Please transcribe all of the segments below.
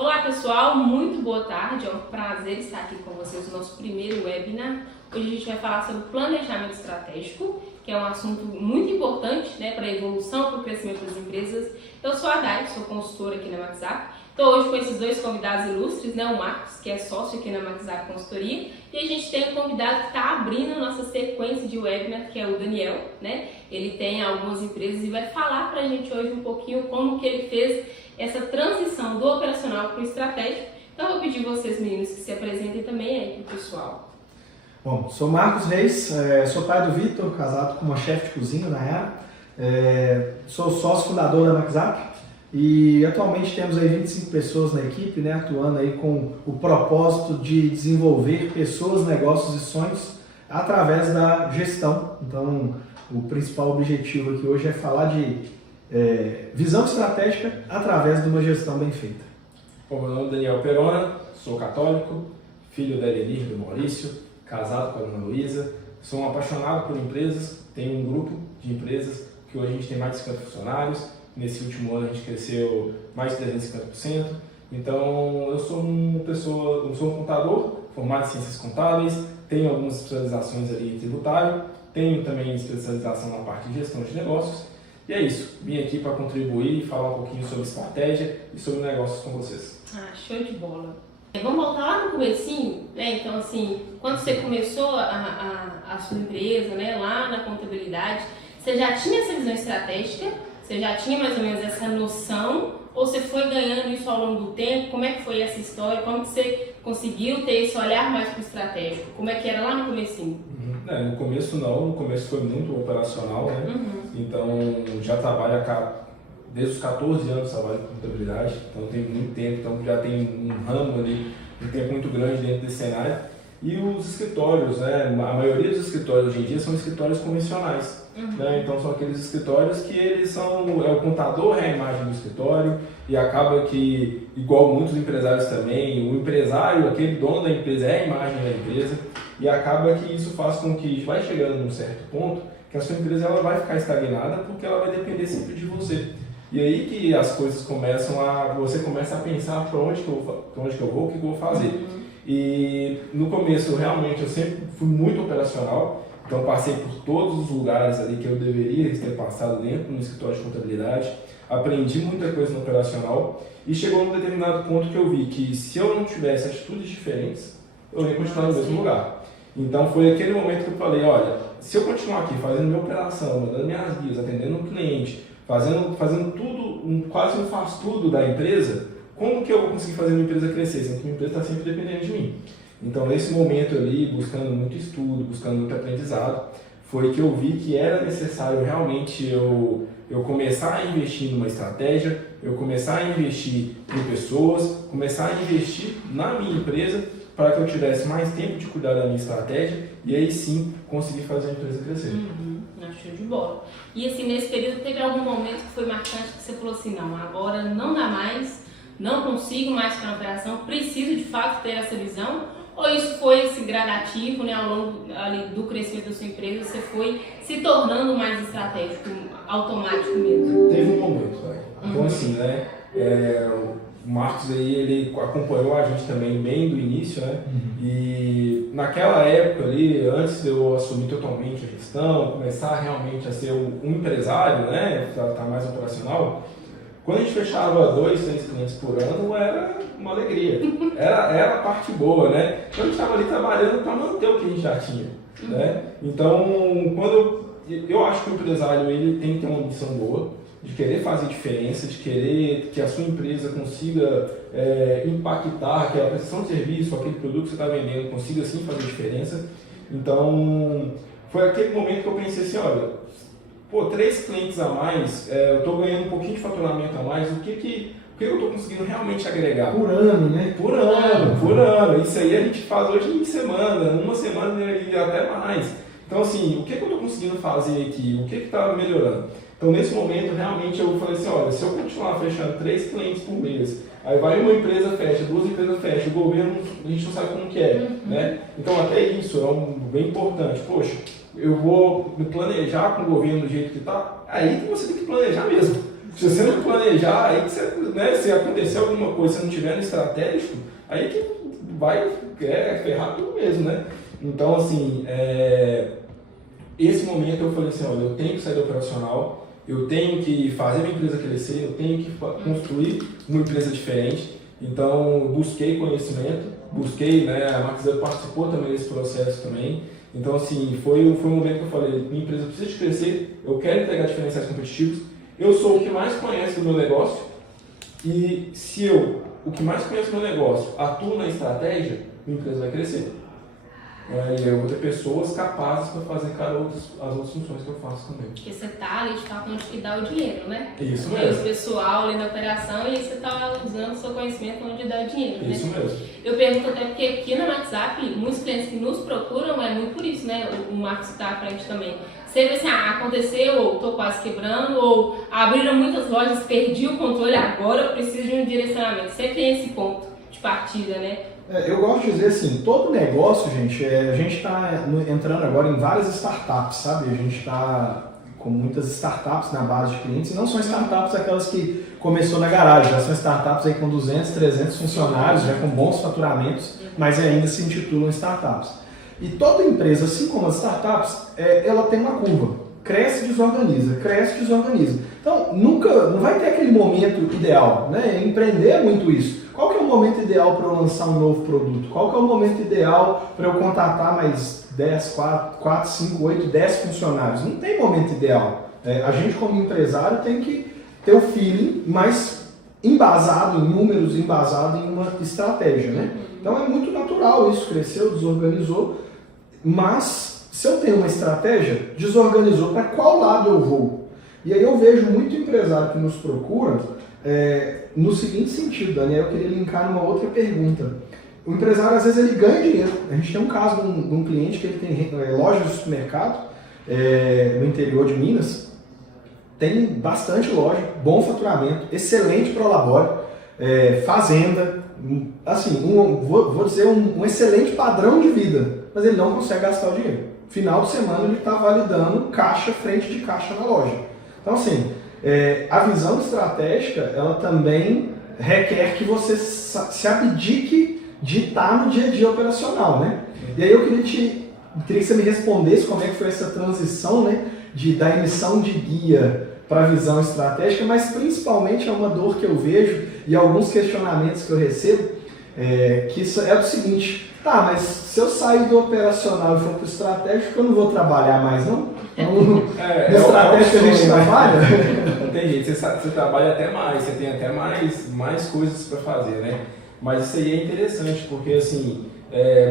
Olá pessoal, muito boa tarde, é um prazer estar aqui com vocês no nosso primeiro webinar. Hoje a gente vai falar sobre planejamento estratégico, que é um assunto muito importante, para a evolução, para o crescimento das empresas. Eu sou a Dai, sou consultora aqui na Maxap. Estou hoje com esses dois convidados ilustres, o Marcos, que é sócio aqui na Maxap Consultoria, e a gente tem um convidado que está abrindo a nossa sequência de webinar, que é o Daniel, Ele tem algumas empresas e vai falar para a gente hoje um pouquinho como que ele fez essa transição do operacional para o estratégico. Então eu vou pedir vocês, meninos, que se apresentem também aí para o pessoal. Bom, sou Marcos Reis, sou pai do Vitor, casado com uma chefe de cozinha na área. Sou sócio fundador da Maxap e atualmente temos aí 25 pessoas na equipe, atuando aí com o propósito de desenvolver pessoas, negócios e sonhos através da gestão. Então, o principal objetivo aqui hoje é falar de visão estratégica através de uma gestão bem feita. Bom, meu nome é Daniel Perona, sou católico, filho da Elenir e do Maurício, casado com a Ana Luísa, sou um apaixonado por empresas, tenho um grupo de empresas que hoje a gente tem mais de 50 funcionários, nesse último ano a gente cresceu mais de 350%, então eu sou um contador formado em ciências contábeis, tenho algumas especializações ali em tributário, tenho também especialização na parte de gestão de negócios. E é isso, vim aqui para contribuir e falar um pouquinho sobre estratégia e sobre negócios com vocês. Show de bola. Vamos voltar lá no comecinho, Então, assim, quando você começou a sua empresa, lá na contabilidade, você já tinha essa visão estratégica? Você já tinha mais ou menos essa noção? Ou você foi ganhando isso ao longo do tempo? Como é que foi essa história? Como que você conseguiu ter esse olhar mais para o estratégico? Como é que era lá no comecinho? No começo não, no começo foi muito operacional, Então já trabalho desde os 14 anos trabalho com contabilidade, então tem muito tempo, então já tem um ramo ali, um tempo muito grande dentro desse cenário. E os escritórios, a maioria dos escritórios hoje em dia são escritórios convencionais, Então são aqueles escritórios que eles são, o contador é a imagem do escritório e acaba que, igual muitos empresários também, o empresário, aquele dono da empresa é a imagem da empresa e acaba que isso faz com que vai chegando num certo ponto que a sua empresa ela vai ficar estagnada porque ela vai depender sempre de você. E aí que as coisas você começa a pensar para onde que eu vou, o que eu vou fazer. E no começo, realmente, eu sempre fui muito operacional, então passei por todos os lugares ali que eu deveria ter passado dentro no escritório de contabilidade, aprendi muita coisa no operacional e chegou num determinado ponto que eu vi que se eu não tivesse atitudes diferentes, eu ia continuar no mesmo lugar. Então foi aquele momento que eu falei, olha, se eu continuar aqui fazendo minha operação, mandando minhas guias, atendendo o cliente, fazendo tudo, quase um faz-tudo da empresa, como que eu vou conseguir fazer minha empresa crescer? Sendo que minha empresa está sempre dependendo de mim. Então, nesse momento ali, buscando muito estudo, buscando muito aprendizado, foi que eu vi que era necessário realmente eu começar a investir numa estratégia, eu começar a investir em pessoas, começar a investir na minha empresa para que eu tivesse mais tempo de cuidar da minha estratégia e aí sim conseguir fazer a empresa crescer. Show de bola. E assim, nesse período, teve algum momento que foi marcante que você falou assim, não, agora não dá mais, não consigo mais ficar na operação, preciso de fato ter essa visão? Ou isso foi gradativo, ao longo ali, do crescimento da sua empresa, você foi se tornando mais estratégico, automático mesmo? Teve um momento, Então assim, o Marcos aí, ele acompanhou a gente também bem do início, E naquela época ali, antes de eu assumir totalmente a gestão, começar realmente a ser um empresário, Estar mais operacional, quando a gente fechava 2, 3 clientes por ano, era uma alegria. Era a parte boa, Então a gente estava ali trabalhando para manter o que a gente já tinha, Então, eu acho que o empresário ele tem que ter uma missão boa, de querer fazer diferença, de querer que a sua empresa consiga impactar, que a prestação de serviço, aquele produto que você está vendendo, consiga sim fazer diferença. Então, foi aquele momento que eu pensei assim, olha, 3 clientes a mais, eu estou ganhando um pouquinho de faturamento a mais, o que eu estou conseguindo realmente agregar? Por ano, Por ano. Isso aí a gente faz hoje em semana, uma semana e até mais. Então, assim, o que eu estou conseguindo fazer aqui? O que está melhorando? Então, nesse momento, realmente, eu falei assim, olha, se eu continuar fechando 3 clientes por mês, aí vai uma empresa fecha, 2 empresas fecham, o governo, a gente não sabe como que é, Então, até isso é bem importante. Poxa, eu vou me planejar com o governo do jeito que está, aí você tem que planejar mesmo. Se você não planejar, aí que você, né, se acontecer alguma coisa, se não tiver no estratégico, aí que vai ferrar tudo mesmo, né? Então, assim, esse momento eu falei assim, olha, eu tenho que sair do operacional, eu tenho que fazer minha empresa crescer, eu tenho que construir uma empresa diferente. Então, busquei conhecimento, busquei, né, a Maxup participou também desse processo também. Então, assim, foi um momento que eu falei, minha empresa precisa de crescer, eu quero entregar diferenciais competitivos, eu sou o que mais conhece do meu negócio e se eu, o que mais conhece do meu negócio, atuo na estratégia, minha empresa vai crescer. E eu vou ter pessoas capazes para fazer as outras funções que eu faço também. Porque você está ali de fato onde que dá o dinheiro, né? Isso Tem mesmo. o pessoal ali na operação e você está usando o seu conhecimento onde dá o dinheiro, né? Isso mesmo. Eu pergunto até porque aqui na WhatsApp, muitos clientes que nos procuram é muito por isso, né? O Marcos está à frente também. Você vê assim, aconteceu, ou estou quase quebrando, ou abriram muitas lojas, perdi o controle, agora eu preciso de um direcionamento. Você tem esse ponto de partida, né? Eu gosto de dizer assim, todo negócio, gente, a gente está entrando agora em várias startups, sabe? A gente está com muitas startups na base de clientes, e não são startups aquelas que começou na garagem, já são startups aí com 200, 300 funcionários, já com bons faturamentos, mas ainda se intitulam startups. E toda empresa, assim como as startups, ela tem uma curva, cresce e desorganiza, cresce e desorganiza. Então, não vai ter aquele momento ideal, né? Empreender é muito isso. Qual que é o momento ideal para eu lançar um novo produto? Qual que é o momento ideal para eu contratar mais 10, 4, 5, 8, 10 funcionários? Não tem momento ideal. A gente como empresário tem que ter o feeling mais embasado em números, embasado em uma estratégia, né? Então é muito natural isso, cresceu, desorganizou, mas se eu tenho uma estratégia, desorganizou, para qual lado eu vou? E aí eu vejo muito empresário que nos procura no seguinte sentido, Daniel, eu queria linkar numa outra pergunta. O empresário, às vezes, ele ganha dinheiro. A gente tem um caso de um cliente que ele tem loja de supermercado no interior de Minas, tem bastante loja, bom faturamento, excelente prolabore, fazenda, assim, vou dizer um excelente padrão de vida, mas ele não consegue gastar o dinheiro. Final de semana ele está validando caixa, frente de caixa na loja. Então, assim, a visão estratégica, ela também requer que você se abdique de estar no dia a dia operacional, né? E aí eu queria que você me respondesse como é que foi essa transição, né, da emissão de guia para a visão estratégica, mas principalmente é uma dor que eu vejo e alguns questionamentos que eu recebo, que isso é o seguinte, tá, mas se eu sair do operacional e for para o estratégico, eu não vou trabalhar mais, não? No estratégico a gente trabalha? Não tem jeito, você trabalha até mais, você tem até mais coisas para fazer, né? Mas isso aí é interessante, porque assim,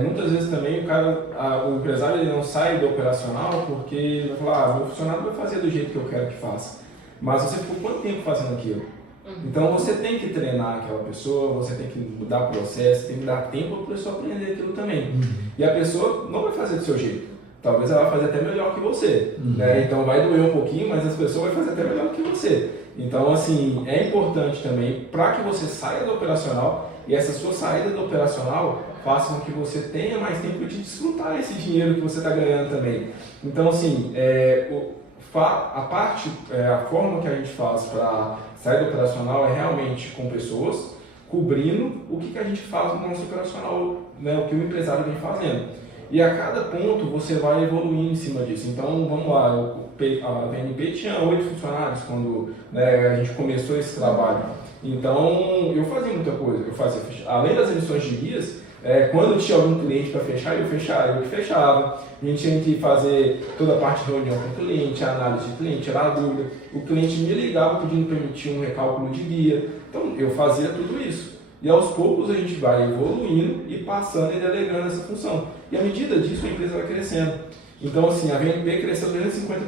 muitas vezes também o empresário ele não sai do operacional porque ele vai falar, meu funcionário vai fazer do jeito que eu quero que faça. Mas você ficou quanto tempo fazendo aquilo? Então você tem que treinar aquela pessoa, você tem que mudar o processo, tem que dar tempo para a pessoa aprender aquilo também. E a pessoa não vai fazer do seu jeito. Talvez ela vai fazer até melhor que você. Né? Então vai doer um pouquinho, mas as pessoas vão fazer até melhor que você. Então, assim, é importante também para que você saia do operacional e essa sua saída do operacional faça com que você tenha mais tempo de desfrutar esse dinheiro que você está ganhando também. Então, assim, a forma que a gente faz para sair do operacional é realmente com pessoas, cobrindo o que a gente faz no nosso operacional, né, o que o empresário vem fazendo. E a cada ponto você vai evoluindo em cima disso. Então, vamos lá, a VNP tinha 8 funcionários quando, né, a gente começou esse trabalho. Então, eu fazia muita coisa. Além das emissões de guias, quando tinha algum cliente para fechar, eu que fechava. A gente tinha que fazer toda a parte de reunião com o cliente, a análise de cliente, tirar a dúvida. O cliente me ligava pedindo para emitir um recálculo de guia. Então, eu fazia tudo isso. E aos poucos a gente vai evoluindo e passando e delegando essa função. E à medida disso a empresa vai crescendo. Então, assim, a VNP cresceu 350%,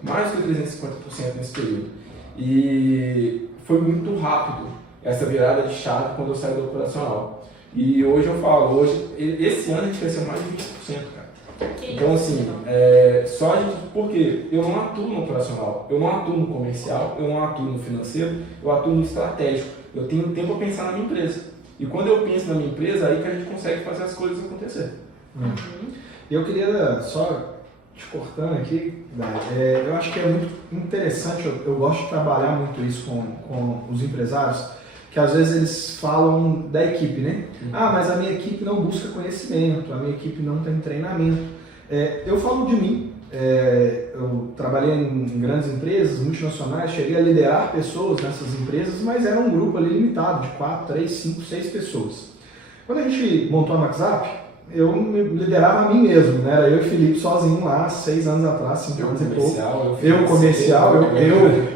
mais que 350% nesse período. E foi muito rápido essa virada de chave quando eu saí do operacional. E hoje eu falo, esse ano a gente cresceu mais de 20%, cara. Então, assim, porque eu não atuo no operacional, eu não atuo no comercial, eu não atuo no financeiro, eu atuo no estratégico. Eu tenho tempo para pensar na minha empresa. E quando eu penso na minha empresa, aí que a gente consegue fazer as coisas acontecer. Eu queria só te cortando aqui, eu acho que é muito interessante, eu gosto de trabalhar muito isso com os empresários, que às vezes eles falam da equipe, né? Ah, mas a minha equipe não busca conhecimento, a minha equipe não tem treinamento. Eu falo de mim, eu trabalhei em grandes empresas, multinacionais, cheguei a liderar pessoas nessas empresas, mas era um grupo ali limitado, de 4, 3, 5, 6 pessoas. Quando a gente montou a MaxUp, eu liderava a mim mesmo, né? Era eu e Felipe sozinho lá, 6 anos atrás, 5 anos e pouco. Eu comercial,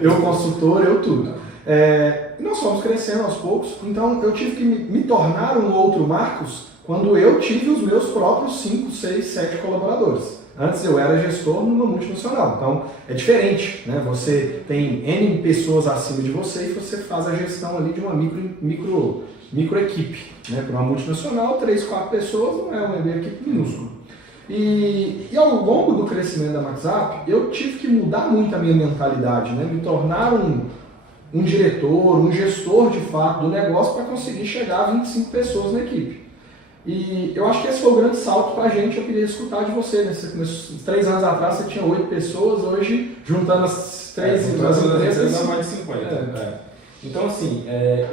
eu consultor, eu tudo. E nós fomos crescendo aos poucos, então eu tive que me tornar um outro Marcos quando eu tive os meus próprios 5, 6, 7 colaboradores. Antes eu era gestor numa multinacional, então é diferente, né? Você tem N pessoas acima de você e você faz a gestão ali de uma micro equipe, né? Para uma multinacional, 3, 4 pessoas não é uma equipe minúscula. E ao longo do crescimento da MaxUp, eu tive que mudar muito a minha mentalidade, né? Me tornar um diretor, um gestor de fato do negócio para conseguir chegar a 25 pessoas na equipe. E eu acho que esse foi o grande salto para a gente. Eu queria escutar de você, né? Você começou 3 anos atrás, você tinha 8 pessoas, hoje juntando as 3 empresas dá mais de 50. Então assim,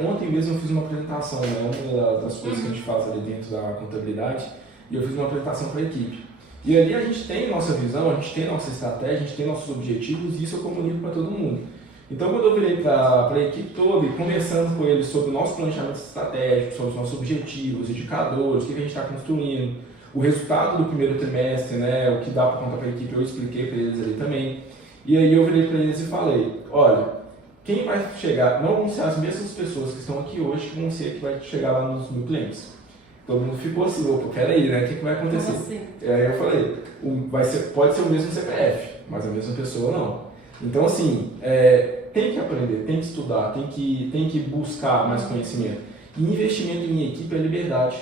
ontem mesmo eu fiz uma apresentação, né? Uma das coisas que a gente faz ali dentro da contabilidade, e eu fiz uma apresentação para a equipe. E ali a gente tem nossa visão, a gente tem nossa estratégia, a gente tem nossos objetivos e isso eu comunico para todo mundo. Então, quando eu virei para a equipe toda e conversando com eles sobre o nosso planejamento estratégico, sobre os nossos objetivos, indicadores, o que a gente está construindo, o resultado do primeiro trimestre, né, o que dá para contar para a equipe, eu expliquei para eles ali também. E aí eu virei para eles e falei, olha, quem vai chegar, não vão ser as mesmas pessoas que estão aqui hoje que vão ser que vai chegar lá nos 1000 clientes. Todo mundo ficou assim, opa, peraí, né, o que vai acontecer? Assim? Aí eu falei, pode ser o mesmo CPF, mas a mesma pessoa não. Então, assim, tem que aprender, tem que estudar, tem que buscar mais conhecimento. E investimento em equipe é liberdade.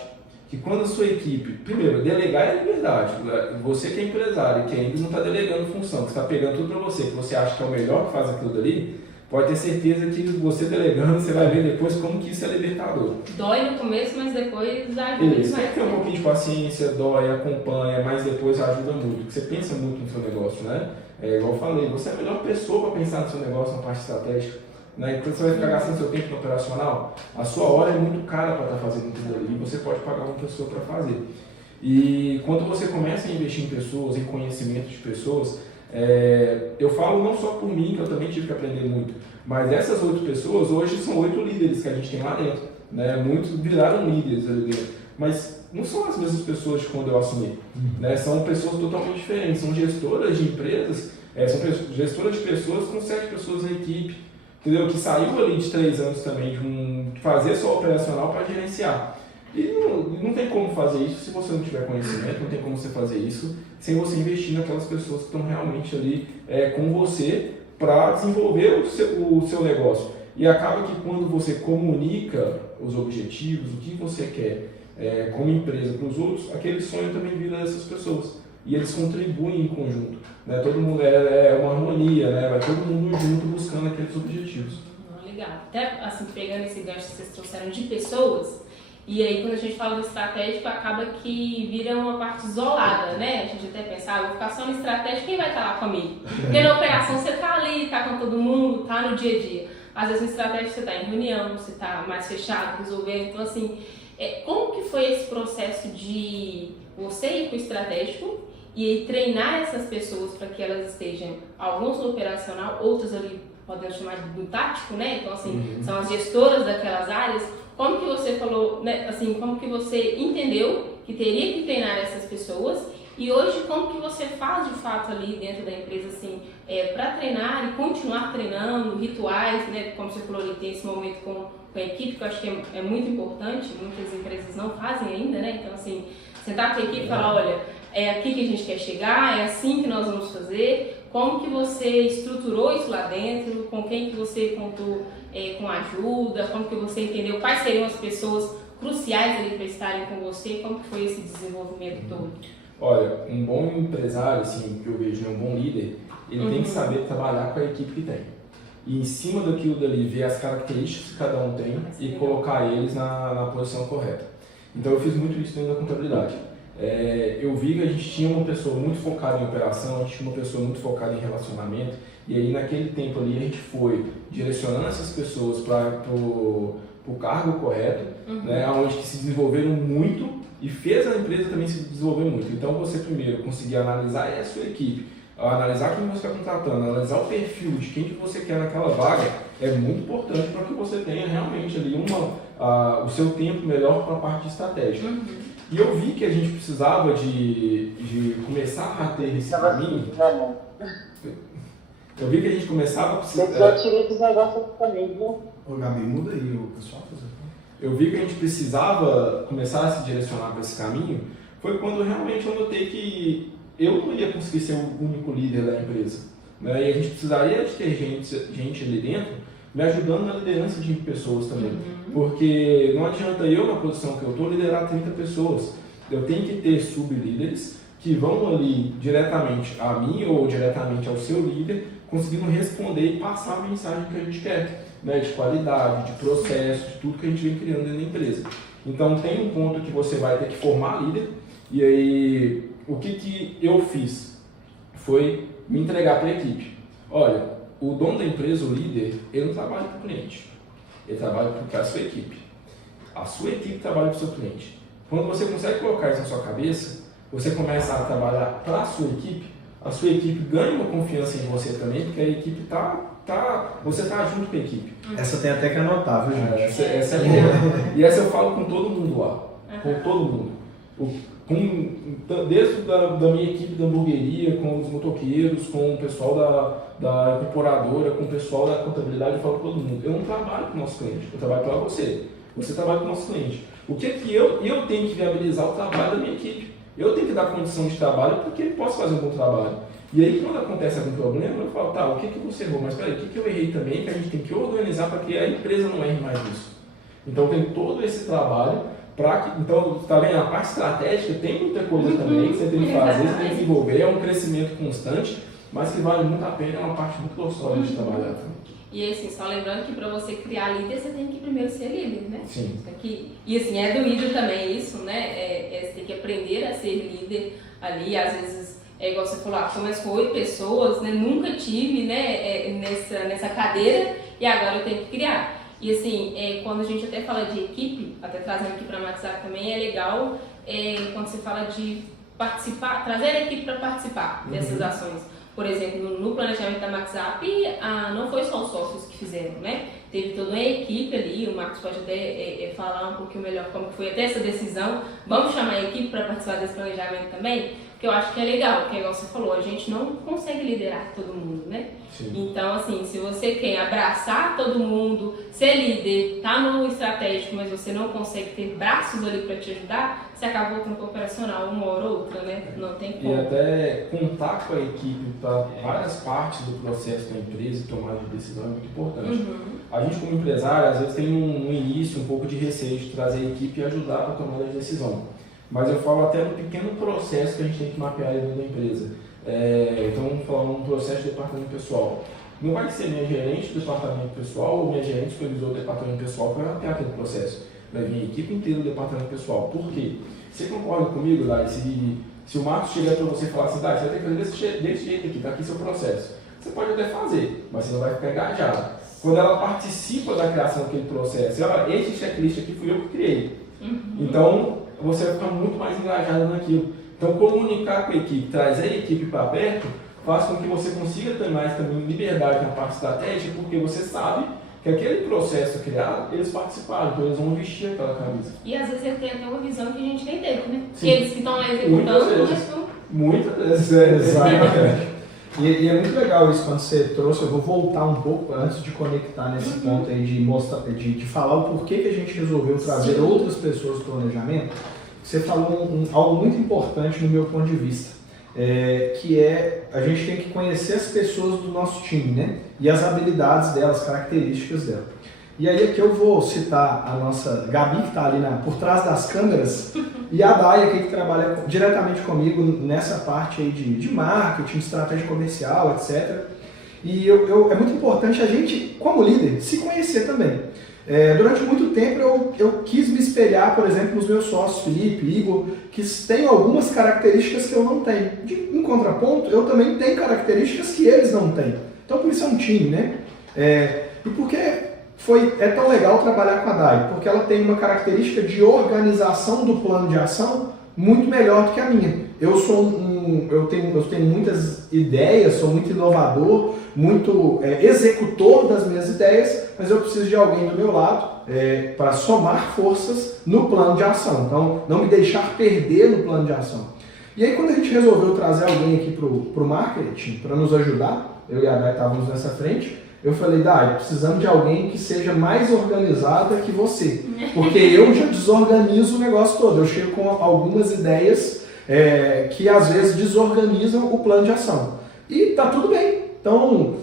Que quando a sua equipe, primeiro, delegar é liberdade. Você que é empresário, que ainda não está delegando função, que está pegando tudo para você, que você acha que é o melhor que faz aquilo dali, pode ter certeza que você delegando, você vai ver depois como que isso é libertador. Dói no começo, mas depois ajuda Isso, mais. tem que ter um pouquinho de paciência, dói, acompanha, mas depois ajuda muito, porque você pensa muito no seu negócio, né? Igual eu falei, você é a melhor pessoa para pensar no seu negócio na parte estratégica. Né? Quando você vai ficar gastando seu tempo no operacional, a sua hora é muito cara para estar fazendo tudo ali e você pode pagar uma pessoa para fazer. E quando você começa a investir em pessoas, em conhecimento de pessoas, eu falo não só por mim, que eu também tive que aprender muito, mas essas 8 pessoas hoje são 8 líderes que a gente tem lá dentro. Né? Muitos viraram líderes ali dentro, mas não são as mesmas pessoas de quando eu assumi. Né? São pessoas totalmente diferentes, são gestoras de empresas, são gestoras de pessoas com 7 pessoas na equipe, entendeu? Que saiu ali de 3 anos também de fazer só operacional para gerenciar. E não tem como fazer isso se você não tiver conhecimento, não tem como você fazer isso sem você investir naquelas pessoas que estão realmente ali com você para desenvolver o seu negócio. E acaba que quando você comunica os objetivos, o que você quer como empresa para os outros, aquele sonho também vira dessas pessoas. E eles contribuem em conjunto. Né? Todo mundo é uma harmonia, né? Vai todo mundo junto buscando aqueles objetivos. Legal. Até assim, pegando esse gancho que vocês trouxeram de pessoas, e aí quando a gente fala do estratégico, acaba que vira uma parte isolada, né? A gente até pensa, vou ficar só no estratégico, quem vai estar lá comigo? Porque na operação você está ali, está com todo mundo, está no dia a dia. Às vezes no estratégico você está em reunião, você está mais fechado, resolvendo. Então assim, como que foi esse processo de você ir para o estratégico e aí treinar essas pessoas para que elas estejam, alguns no operacional, outros ali, podemos chamar de tático, né? Então assim, são as gestoras daquelas áreas. Como que você falou, né, assim, como que você entendeu que teria que treinar essas pessoas e hoje como que você faz de fato ali dentro da empresa, assim, para treinar e continuar treinando, rituais, né, como você falou ali, tem esse momento com a equipe, que eu acho que é muito importante, muitas empresas não fazem ainda, né, então assim, sentar com a equipe e falar, olha, é aqui que a gente quer chegar, é assim que nós vamos fazer, como que você estruturou isso lá dentro, com quem que você contou com ajuda, como que você entendeu quais seriam as pessoas cruciais ali para estarem com você, como que foi esse desenvolvimento todo? Olha, um bom empresário, assim, que eu vejo, um bom líder, ele tem que saber trabalhar com a equipe que tem. E em cima daquilo dali, ver as características que cada um tem e colocar eles na posição correta. Então eu fiz muito isso dentro da contabilidade. eu vi que a gente tinha uma pessoa muito focada em operação, a gente tinha uma pessoa muito focada em relacionamento, e aí naquele tempo ali a gente foi direcionando essas pessoas para o cargo correto, né, onde que se desenvolveram muito e fez a empresa também se desenvolver muito. Então você primeiro conseguir analisar a sua equipe, analisar quem você está contratando, analisar o perfil de quem que você quer naquela vaga, é muito importante para que você tenha realmente ali o seu tempo melhor para a parte de estratégia. E eu vi que a gente precisava de começar a ter esse caminho. Eu vi que a gente começava a precisar. Eu tirei dos negócios também, viu? Ô Gabi, muda aí o pessoal. Eu vi que a gente precisava começar a se direcionar para esse caminho. Foi quando realmente eu notei que eu não ia conseguir ser o único líder da empresa, né? E a gente precisaria de ter gente ali dentro me ajudando na liderança de pessoas também. Porque não adianta eu, na posição que eu estou, liderar 30 pessoas. Eu tenho que ter sublíderes que vão ali diretamente a mim ou diretamente ao seu líder, conseguindo responder e passar a mensagem que a gente quer, né? De qualidade, de processo, de tudo que a gente vem criando dentro da empresa. Então tem um ponto que você vai ter que formar líder, e aí o que eu fiz foi me entregar para a equipe. Olha, o dono da empresa, o líder, ele não trabalha para o cliente, ele trabalha para a sua equipe. A sua equipe trabalha para o seu cliente. Quando você consegue colocar isso na sua cabeça, você começa a trabalhar para a sua equipe ganha uma confiança em você também, porque a equipe você está junto com a equipe. Essa tem até que anotar, viu, gente? Essa é boa. E essa eu falo com todo mundo lá, com todo mundo. Desde da minha equipe da hamburgueria, com os motoqueiros, com o pessoal da incorporadora, com o pessoal da contabilidade, eu falo com todo mundo. Eu não trabalho com o nosso cliente, eu trabalho para você. Você trabalha com o nosso cliente. O que é que eu tenho que viabilizar o trabalho da minha equipe? Eu tenho que dar condição de trabalho para que ele possa fazer um bom trabalho. E aí, quando acontece algum problema, eu falo, tá, o que você errou? Mas peraí, o que eu errei também, que a gente tem que organizar para que a empresa não erre mais nisso. Então, tem todo esse trabalho para que... Então, tá vendo? A parte estratégica tem muita coisa também que você tem que fazer, você tem que desenvolver, é um crescimento constante, mas que vale muito a pena, é uma parte muito gostosa de trabalhar também. E aí, assim, só lembrando que para você criar líder, você tem que primeiro ser líder, né? Sim. E assim, é doído também isso, né? Você tem que aprender a ser líder ali, às vezes, igual você falou, começo com 8 pessoas, né? Nunca tive, né, nessa cadeira e agora eu tenho que criar. E assim, quando a gente até fala de equipe, até trazendo aqui para a Maxap também, é legal quando você fala de participar, trazer a equipe para participar dessas ações. Por exemplo, no planejamento da Maxap, não foi só os sócios que fizeram, né? Teve toda uma equipe ali, o Marcos pode até falar um pouquinho melhor como foi até essa decisão. Vamos chamar a equipe para participar desse planejamento também? Porque eu acho que é legal, porque igual você falou, a gente não consegue liderar todo mundo, né? Sim. Então, assim, se você quer abraçar todo mundo, ser líder, tá no estratégico, mas você não consegue ter braços ali para te ajudar, você acaba voltando para o operacional uma hora ou outra, né? Não tem como. E até contar com a equipe para várias partes do processo da empresa e tomar de decisão é muito importante. A gente, como empresário, às vezes tem no início um pouco de receio de trazer a equipe e ajudar para a tomada de decisão. Mas eu falo até no pequeno processo que a gente tem que mapear dentro da empresa. Então, vamos falar um processo de departamento pessoal. Não vai ser minha gerente do departamento pessoal ou minha gerente supervisor do departamento pessoal que vai mapear aquele processo. Vai vir a equipe inteira do departamento pessoal. Por quê? Você concorda comigo, Dai? Se o Marcos chegar para você e falar assim, Dai, você vai ter que fazer desse jeito aqui, está aqui seu processo. Você pode até fazer, mas você não vai ficar engajado. Quando ela participa da criação daquele processo, esse checklist aqui fui eu que criei. Então, você vai ficar muito mais engajado naquilo. Então, comunicar com a equipe, trazer a equipe para perto, faz com que você consiga ter mais também liberdade na parte estratégica, porque você sabe que aquele processo criado, eles participaram, então eles vão vestir aquela camisa. E às vezes ele tem até uma visão que a gente nem teve, né? Sim. Que eles que estão lá executando, não estão. Muitas vezes, exatamente. E é muito legal isso quando você trouxe, eu vou voltar um pouco antes de conectar nesse ponto aí de mostrar, de falar o porquê que a gente resolveu trazer outras pessoas para o planejamento. Você falou algo muito importante no meu ponto de vista, que é a gente tem que conhecer as pessoas do nosso time, né? E as habilidades delas, as características dela. E aí aqui eu vou citar a nossa Gabi, que está ali por trás das câmeras, e a Dai aqui que trabalha diretamente comigo nessa parte aí de marketing, de estratégia comercial, etc. E é muito importante a gente, como líder, se conhecer também. Durante muito tempo eu quis me espelhar, por exemplo, nos meus sócios, Felipe, Igor, que têm algumas características que eu não tenho. Em contraponto, eu também tenho características que eles não têm. Então, por isso é um time, né? E por que é tão legal trabalhar com a Dai? Porque ela tem uma característica de organização do plano de ação muito melhor do que a minha. Eu tenho muitas ideias, sou muito inovador, muito executor das minhas ideias, mas eu preciso de alguém do meu lado para somar forças no plano de ação. Então, não me deixar perder no plano de ação. E aí, quando a gente resolveu trazer alguém aqui para o marketing, para nos ajudar, eu e a Dai estávamos nessa frente, eu falei, Dai, precisamos de alguém que seja mais organizada que você. Porque eu já desorganizo o negócio todo. Eu chego com algumas ideias que às vezes desorganizam o plano de ação. E tá tudo bem. Então,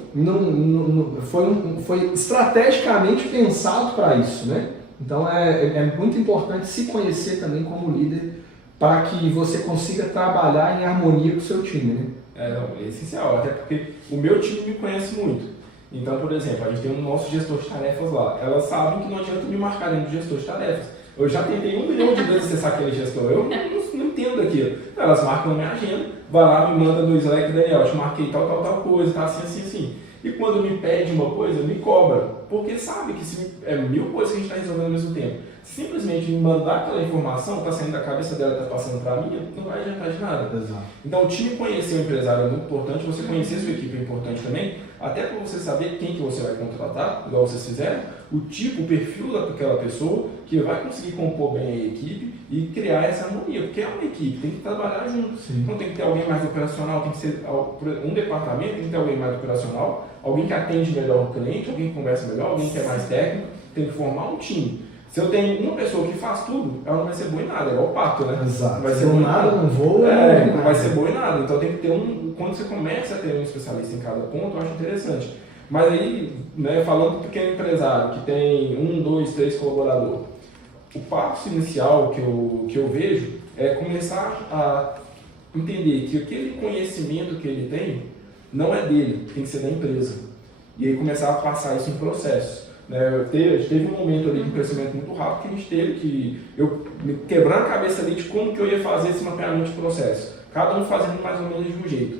foi estrategicamente pensado para isso, né? Então, é muito importante se conhecer também como líder para que você consiga trabalhar em harmonia com o seu time, né? É essencial, até porque o meu time me conhece muito. Então, por exemplo, a gente tem um nosso gestor de tarefas lá. Elas sabem que não adianta me marcar dentro do gestor de tarefas. Eu já tentei 1 milhão de vezes acessar aquele gestor. Eu não entendo aquilo. Elas marcam na minha agenda, vai lá, me manda no Slack, Daniel, eu te marquei tal coisa, tá assim. E quando me pede uma coisa, me cobra. Porque sabe que se é 1000 coisas que a gente está resolvendo ao mesmo tempo. Simplesmente me mandar aquela informação, está saindo da cabeça dela, está passando para mim, não vai adiantar de nada. Exato. Então, o time conhecer o empresário é muito importante, você conhecer a sua equipe é importante também, até para você saber quem que você vai contratar, igual vocês fizeram, o tipo, o perfil daquela pessoa que vai conseguir compor bem a equipe e criar essa harmonia, porque é uma equipe, tem que trabalhar junto. Sim. Então, tem que ter alguém mais operacional, tem que ser um departamento, tem que ter alguém mais operacional, alguém que atende melhor o cliente, alguém que conversa melhor, alguém que é mais técnico, tem que formar um time. Se eu tenho uma pessoa que faz tudo, ela não vai ser boa em nada, é igual o pato, né? Exato. Não vai ser boa em nada, não voa. não vai ser boa em nada. Então tem que ter quando você começa a ter um especialista em cada ponto, eu acho interessante. Mas aí, né, falando do pequeno empresário, que tem 1, 2, 3 colaboradores, o passo inicial que eu vejo é começar a entender que aquele conhecimento que ele tem não é dele, tem que ser da empresa. E aí começar a passar isso em processos. Teve um momento ali de um crescimento muito rápido que a gente teve que eu me quebrar a cabeça ali de como que eu ia fazer esse mapeamento de processo. Cada um fazendo mais ou menos de um jeito.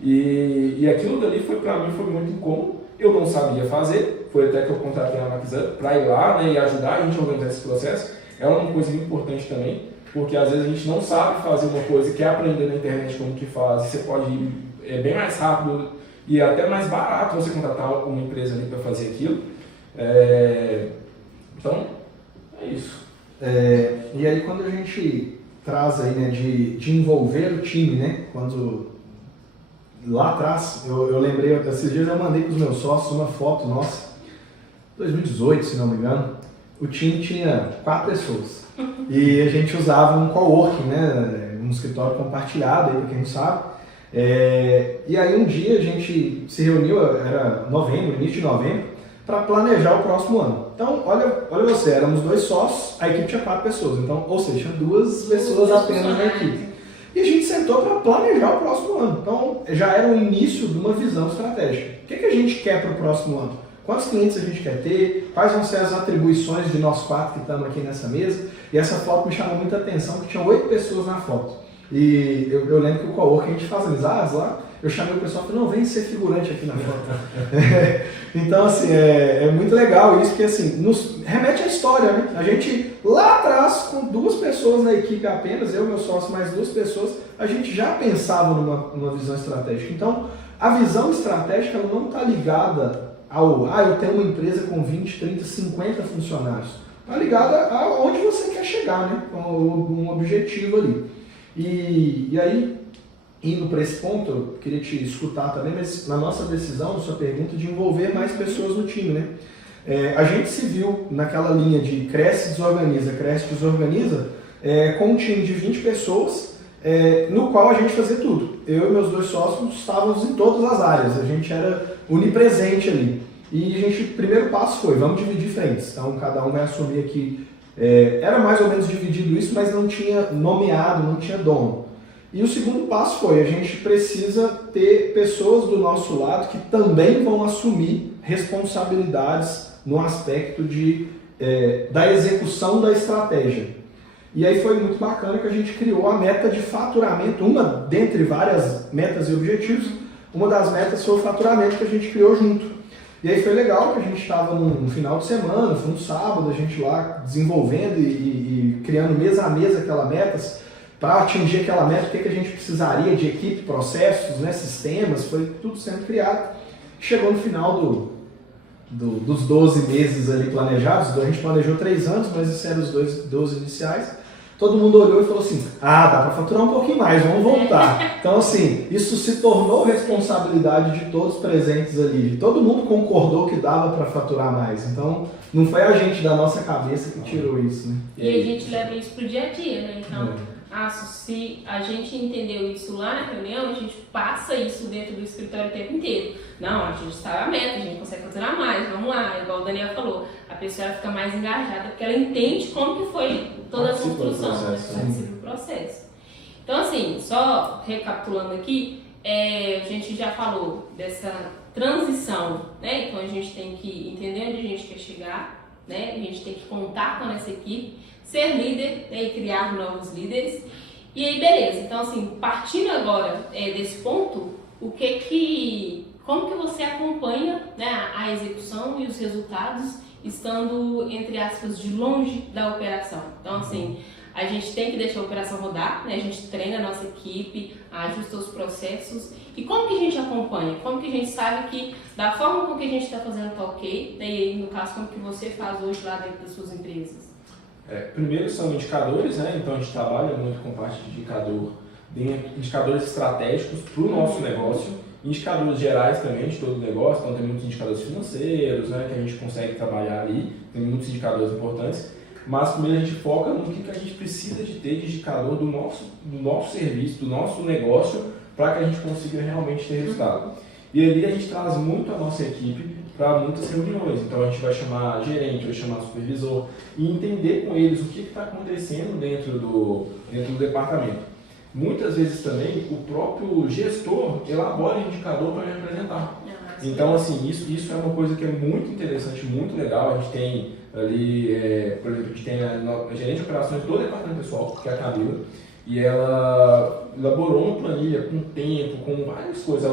E aquilo dali para mim foi muito incômodo. Eu não sabia fazer, foi até que eu contratei a Maxup para ir lá, né, e ajudar a gente a organizar esse processo. É uma coisa muito importante também, porque às vezes a gente não sabe fazer uma coisa e quer aprender na internet como que faz. Você pode ir bem mais rápido e até mais barato você contratar uma empresa ali para fazer aquilo. Então, é isso. E aí quando a gente traz aí, né, de envolver o time, né, quando lá atrás, eu lembrei, esses dias eu mandei para os meus sócios uma foto nossa, 2018 se não me engano, o time tinha 4 pessoas e a gente usava um coworking, né, um escritório compartilhado aí para quem não sabe. E aí um dia a gente se reuniu, era novembro, início de novembro, para planejar o próximo ano. Então, olha você, éramos 2 sócios, a equipe tinha 4 pessoas, então, ou seja, tinha 2 pessoas apenas na equipe. E a gente sentou para planejar o próximo ano. Então, já era o início de uma visão estratégica. O que a gente quer para o próximo ano? Quantos clientes a gente quer ter? Quais vão ser as atribuições de nós 4 que estamos aqui nessa mesa? E essa foto me chamou muita atenção, porque tinha 8 pessoas na foto. E eu lembro que o coworking, a gente faz amizades lá, eu chamei o pessoal e falei, não, vem ser figurante aqui na foto. Então, assim, é muito legal isso, porque assim, nos remete à história, né? A gente, lá atrás, com 2 pessoas na equipe apenas, eu, meu sócio, mais 2 pessoas, a gente já pensava numa visão estratégica. Então, a visão estratégica ela não está ligada ao, eu tenho uma empresa com 20, 30, 50 funcionários. Está ligada aonde você quer chegar, né? Com um objetivo ali. E aí, indo para esse ponto, eu queria te escutar também, mas na nossa decisão, na sua pergunta, de envolver mais pessoas no time, né? A gente se viu naquela linha de cresce, desorganiza, com um time de 20 pessoas, no qual a gente fazia tudo. Eu e meus 2 sócios estávamos em todas as áreas, a gente era onipresente ali. E o primeiro passo foi, vamos dividir frentes. Então, cada um vai assumir aqui, era mais ou menos dividido isso, mas não tinha nomeado, não tinha dono. E o segundo passo foi, a gente precisa ter pessoas do nosso lado que também vão assumir responsabilidades no aspecto de da execução da estratégia. E aí foi muito bacana que a gente criou a meta de faturamento, uma dentre várias metas e objetivos, uma das metas foi o faturamento que a gente criou junto. E aí foi legal que a gente estava num final de semana, foi um sábado, a gente lá desenvolvendo e criando mês a mês aquela meta, para atingir aquela meta, o que a gente precisaria de equipe, processos, né, sistemas, foi tudo sendo criado. Chegou no final dos 12 meses ali planejados, a gente planejou 3 anos, mas esses eram os 12 iniciais. Todo mundo olhou e falou assim, dá para faturar um pouquinho mais, vamos voltar. Então assim, isso se tornou responsabilidade de todos presentes ali. Todo mundo concordou que dava para faturar mais. Então não foi a gente da nossa cabeça que tirou isso, né? E a gente leva isso pro dia a dia, né? Então, se a gente entendeu isso lá na reunião, a gente passa isso dentro do escritório o tempo inteiro. Não, a gente sabe a meta, a gente consegue faturar mais, vamos lá. Igual o Daniel falou, a pessoa fica mais engajada porque ela entende como que foi toda a construção, participa do processo. Então, assim, só recapitulando aqui, a gente já falou dessa transição, né? Então, a gente tem que entender onde a gente quer chegar, né? A gente tem que contar com essa equipe, ser líder, né? E criar novos líderes. E aí, beleza. Então, assim, partindo agora desse ponto, como que você acompanha, né, a execução e os resultados estando, entre aspas, de longe da operação? Então, assim, a gente tem que deixar a operação rodar, né? A gente treina a nossa equipe, ajusta os processos. E como que a gente acompanha? Como que a gente sabe que, da forma com que a gente está fazendo tá ok, né? E aí, no caso, como que você faz hoje lá dentro das suas empresas? Primeiro são indicadores, né? Então a gente trabalha muito com parte de indicador, indicadores estratégicos para o nosso negócio, indicadores gerais também de todo o negócio, então tem muitos indicadores financeiros, né, que a gente consegue trabalhar ali, tem muitos indicadores importantes, mas primeiro a gente foca no que a gente precisa de ter de indicador do nosso serviço, do nosso negócio, para que a gente consiga realmente ter resultado. E ali a gente traz muito a nossa equipe para muitas reuniões, então a gente vai chamar gerente, vai chamar supervisor e entender com eles o que está acontecendo dentro do departamento. Muitas vezes também o próprio gestor elabora um indicador para me apresentar. Então, assim, isso é uma coisa que é muito interessante, muito legal. A gente tem ali, por exemplo, a gente tem a gerente de operações do departamento pessoal, que é a Camila, e ela elaborou uma planilha com tempo, com várias coisas.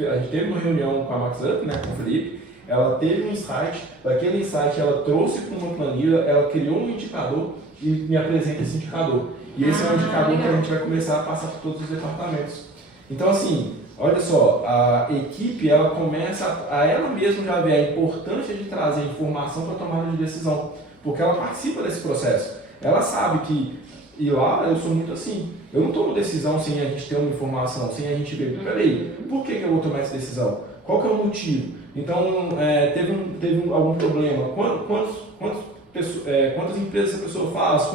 A gente teve uma reunião com a MaxUp, né, com o Felipe, ela teve um insight, daquele insight ela trouxe para uma planilha, ela criou um indicador e me apresenta esse indicador. E esse é um indicador que a gente vai começar a passar por todos os departamentos. Então, assim, olha só, a equipe, ela começa a ela mesma já ver a importância de trazer informação para a tomada de decisão, porque ela participa desse processo. Ela sabe que, e lá eu sou muito assim, eu não tomo decisão sem a gente ter uma informação, sem a gente ver, peraí, por que eu vou tomar essa decisão? Qual que é o motivo? Então, teve algum problema? Quantas empresas essa pessoa faz?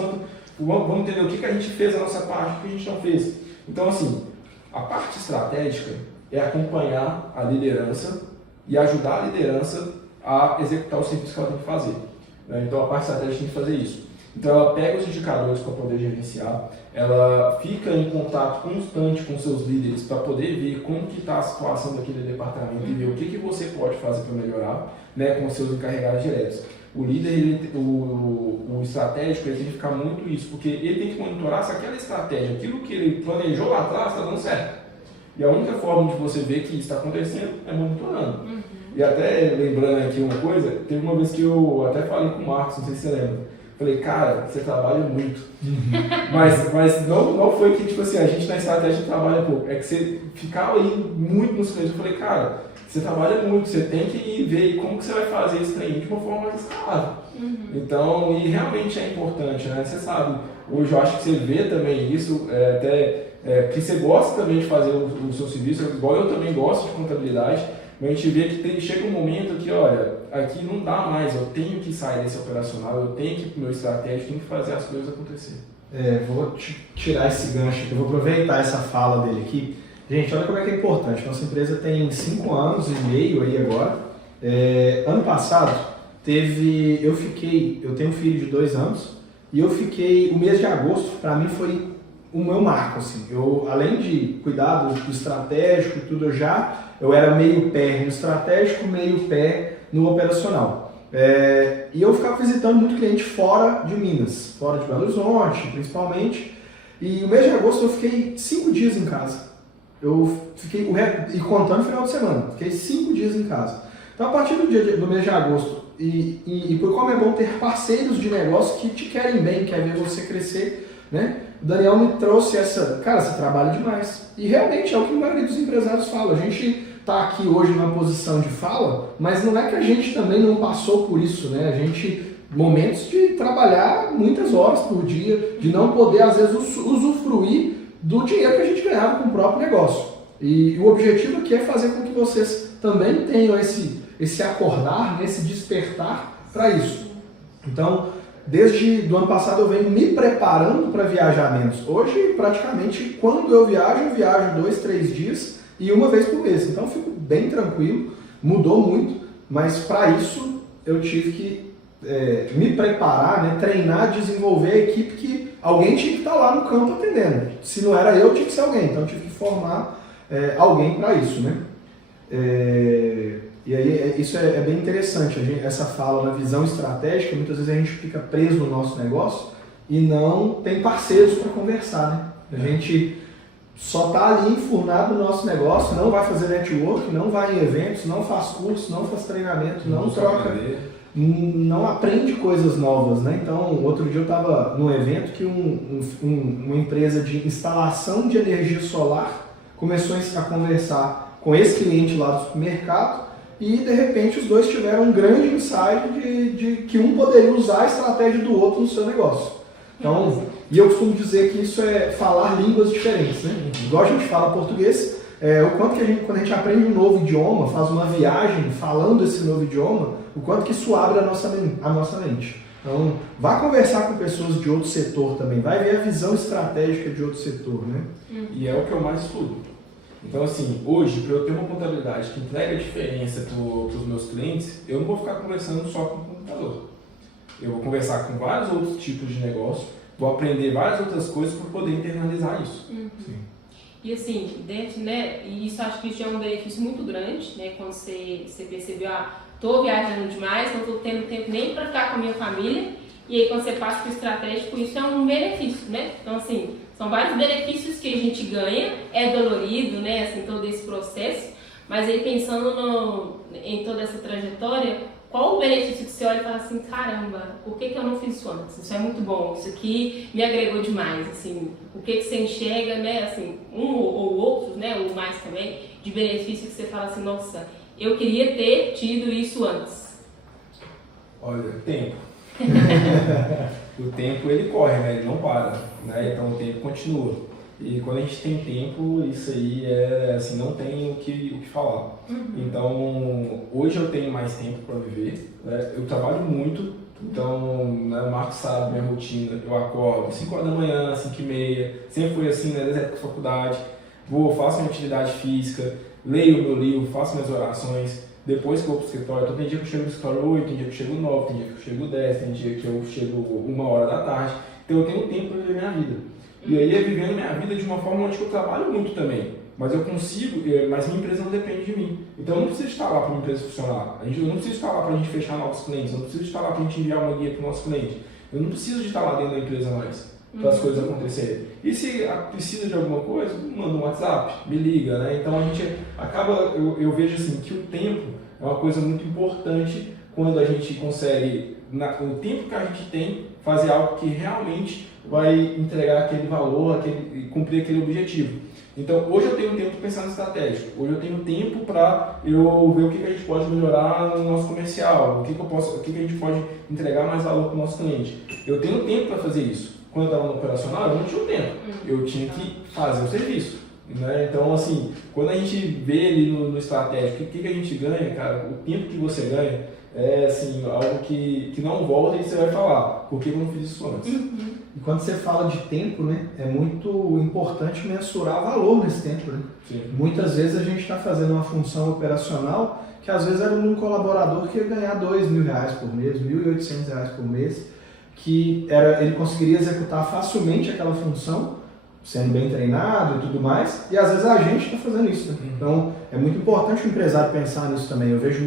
Vamos entender o que a gente fez a nossa parte, o que a gente não fez. Então, assim, a parte estratégica é acompanhar a liderança e ajudar a liderança a executar o serviço que ela tem que fazer. Então, a parte estratégica tem que fazer isso. Então, ela pega os indicadores para poder gerenciar, ela fica em contato constante com seus líderes para poder ver como que está a situação daquele departamento e ver o que você pode fazer para melhorar, né, com seus encarregados diretos. O líder, o estratégico, ele tem que ficar muito isso, porque ele tem que monitorar se aquela estratégia, aquilo que ele planejou lá atrás, está dando certo. E a única forma de você ver que isso está acontecendo é monitorando. E até lembrando aqui uma coisa, teve uma vez que eu até falei com o Marcos, não sei se você lembra. Falei, cara, você trabalha muito. Mas não foi que, tipo assim, a gente na estratégia trabalha pouco. É que você ficava aí muito nos clientes. Eu falei, cara, você trabalha muito, você tem que ver como que você vai fazer isso aí de uma forma mais escalável. Então, e realmente é importante, né? Você sabe, hoje eu acho que você vê também isso, que você gosta também de fazer o seu serviço, igual eu também gosto de contabilidade, mas a gente vê que chega um momento que, olha, aqui não dá mais, eu tenho que sair desse operacional, eu tenho que ir para o meu estratégico, tenho que fazer as coisas acontecer. Vou tirar esse gancho aqui, eu vou aproveitar essa fala dele aqui. Gente, olha como é que é importante, nossa empresa tem 5 anos e meio aí agora. Ano passado, eu tenho um filho de 2 anos, e eu fiquei, o mês de agosto, para mim foi o meu marco, assim. Eu, além de cuidar do estratégico e tudo, eu era meio pé no estratégico, meio pé no operacional. E eu ficava visitando muito cliente fora de Minas, fora de Belo Horizonte, principalmente. E o mês de agosto eu fiquei 5 dias em casa. E contando o final de semana, fiquei 5 dias em casa. Então, a partir do mês de agosto, e como é bom ter parceiros de negócio que te querem bem, querem ver você crescer, né? O Daniel me trouxe cara, você trabalha demais. E realmente é o que a maioria dos empresários fala. A gente está aqui hoje numa posição de fala, mas não é que a gente também não passou por isso, né? A gente, momentos de trabalhar muitas horas por dia, de não poder, às vezes, usufruir do dinheiro que a gente ganhava com o próprio negócio. E o objetivo aqui é fazer com que vocês também tenham esse acordar, esse despertar para isso. Então, desde o ano passado eu venho me preparando para viajar menos. Hoje, praticamente, quando eu viajo 2, 3 dias e uma vez por mês. Então, eu fico bem tranquilo, mudou muito, mas para isso eu tive que me preparar, né, treinar, desenvolver a equipe que alguém tinha que estar lá no campo atendendo. Se não era eu, tinha que ser alguém. Então, eu tive que formar alguém para isso, né? E aí isso é bem interessante, essa fala na visão estratégica. Muitas vezes a gente fica preso no nosso negócio e não tem parceiros para conversar, né? A gente só está ali enfurnado no nosso negócio, não vai fazer network, não vai em eventos, não faz curso, não faz treinamento, não troca, não aprende coisas novas, né? Então, outro dia eu estava num evento que uma empresa de instalação de energia solar começou a conversar com esse cliente lá do supermercado e, de repente, os dois tiveram um grande insight de que um poderia usar a estratégia do outro no seu negócio. Então, e eu costumo dizer que isso é falar línguas diferentes, né? Igual a gente fala português, o quanto que quando a gente aprende um novo idioma, faz uma viagem falando esse novo idioma, o quanto que isso abre a nossa mente. Então, vá conversar com pessoas de outro setor também, vai ver a visão estratégica de outro setor, né? E é o que eu mais estudo. Então, assim, hoje, para eu ter uma contabilidade que entrega a diferença para os meus clientes, eu não vou ficar conversando só com o computador. Eu vou conversar com vários outros tipos de negócio, vou aprender várias outras coisas para poder internalizar isso. Sim. E assim, dentro, né, e isso acho que já é um benefício muito grande, né, quando você percebeu, tô viajando demais, não tô tendo tempo nem para ficar com a minha família, e aí quando você passa para o estratégico, isso é um benefício, né? Então, assim, são vários benefícios que a gente ganha, é dolorido, né, assim, todo esse processo, mas aí pensando em toda essa trajetória, qual o benefício que você olha e fala assim, caramba, por que eu não fiz isso antes? Isso é muito bom, isso aqui me agregou demais, assim, o que você enxerga, né, assim, um ou outros, né, ou mais também, de benefício que você fala assim, nossa, eu queria ter tido isso antes. Olha, tempo. O tempo ele corre, né? Ele não para, né? Então o tempo continua. E quando a gente tem tempo, isso aí assim, não tem o que falar. Então hoje eu tenho mais tempo para viver, né? Eu trabalho muito, então, né, o Marcos sabe minha rotina, eu acordo 5 horas da manhã, 5h30, sempre foi assim, né, desde a época da faculdade, faço minha atividade física, leio o meu livro, faço minhas orações. Depois que eu vou pro escritório, então tem dia que eu chego no escritório 8, tem dia que eu chego 9, tem dia que eu chego 10, tem dia que eu chego 1 hora da tarde. Então eu tenho tempo para viver minha vida. E aí é vivendo minha vida de uma forma onde eu trabalho muito também. Mas eu consigo, mas minha empresa não depende de mim. Então eu não preciso estar lá para minha empresa funcionar. Eu não preciso estar lá para a gente fechar novos clientes. Eu não preciso estar lá para a gente enviar uma guia para o nosso cliente. Eu não preciso de estar lá dentro da empresa mais para as coisas acontecerem. E se precisa de alguma coisa, manda um WhatsApp, me liga, né? Então a gente acaba, eu vejo assim que o tempo é uma coisa muito importante quando a gente consegue, o tempo que a gente tem, fazer algo que realmente vai entregar aquele valor, cumprir aquele objetivo. Então hoje eu tenho tempo pensando estratégico, hoje eu tenho tempo para eu ver o que a gente pode melhorar no nosso comercial, o que a gente pode entregar mais valor para o nosso cliente. Eu tenho tempo para fazer isso. Quando eu estava no operacional, eu não tinha o tempo, eu tinha que fazer o serviço. Né? Então, assim, quando a gente vê ali no estratégico o que a gente ganha, cara, o tempo que você ganha é assim, algo que não volta e você vai falar, por que eu não fiz isso antes? E quando você fala de tempo, né, é muito importante mensurar valor nesse tempo. Né? Muitas vezes a gente está fazendo uma função operacional que às vezes era um colaborador que ia ganhar R$2.000 por mês, R$1.800 por mês, que ele conseguiria executar facilmente aquela função, sendo bem treinado e tudo mais, e às vezes a gente está fazendo isso. Né? Então, é muito importante o empresário pensar nisso também. Eu vejo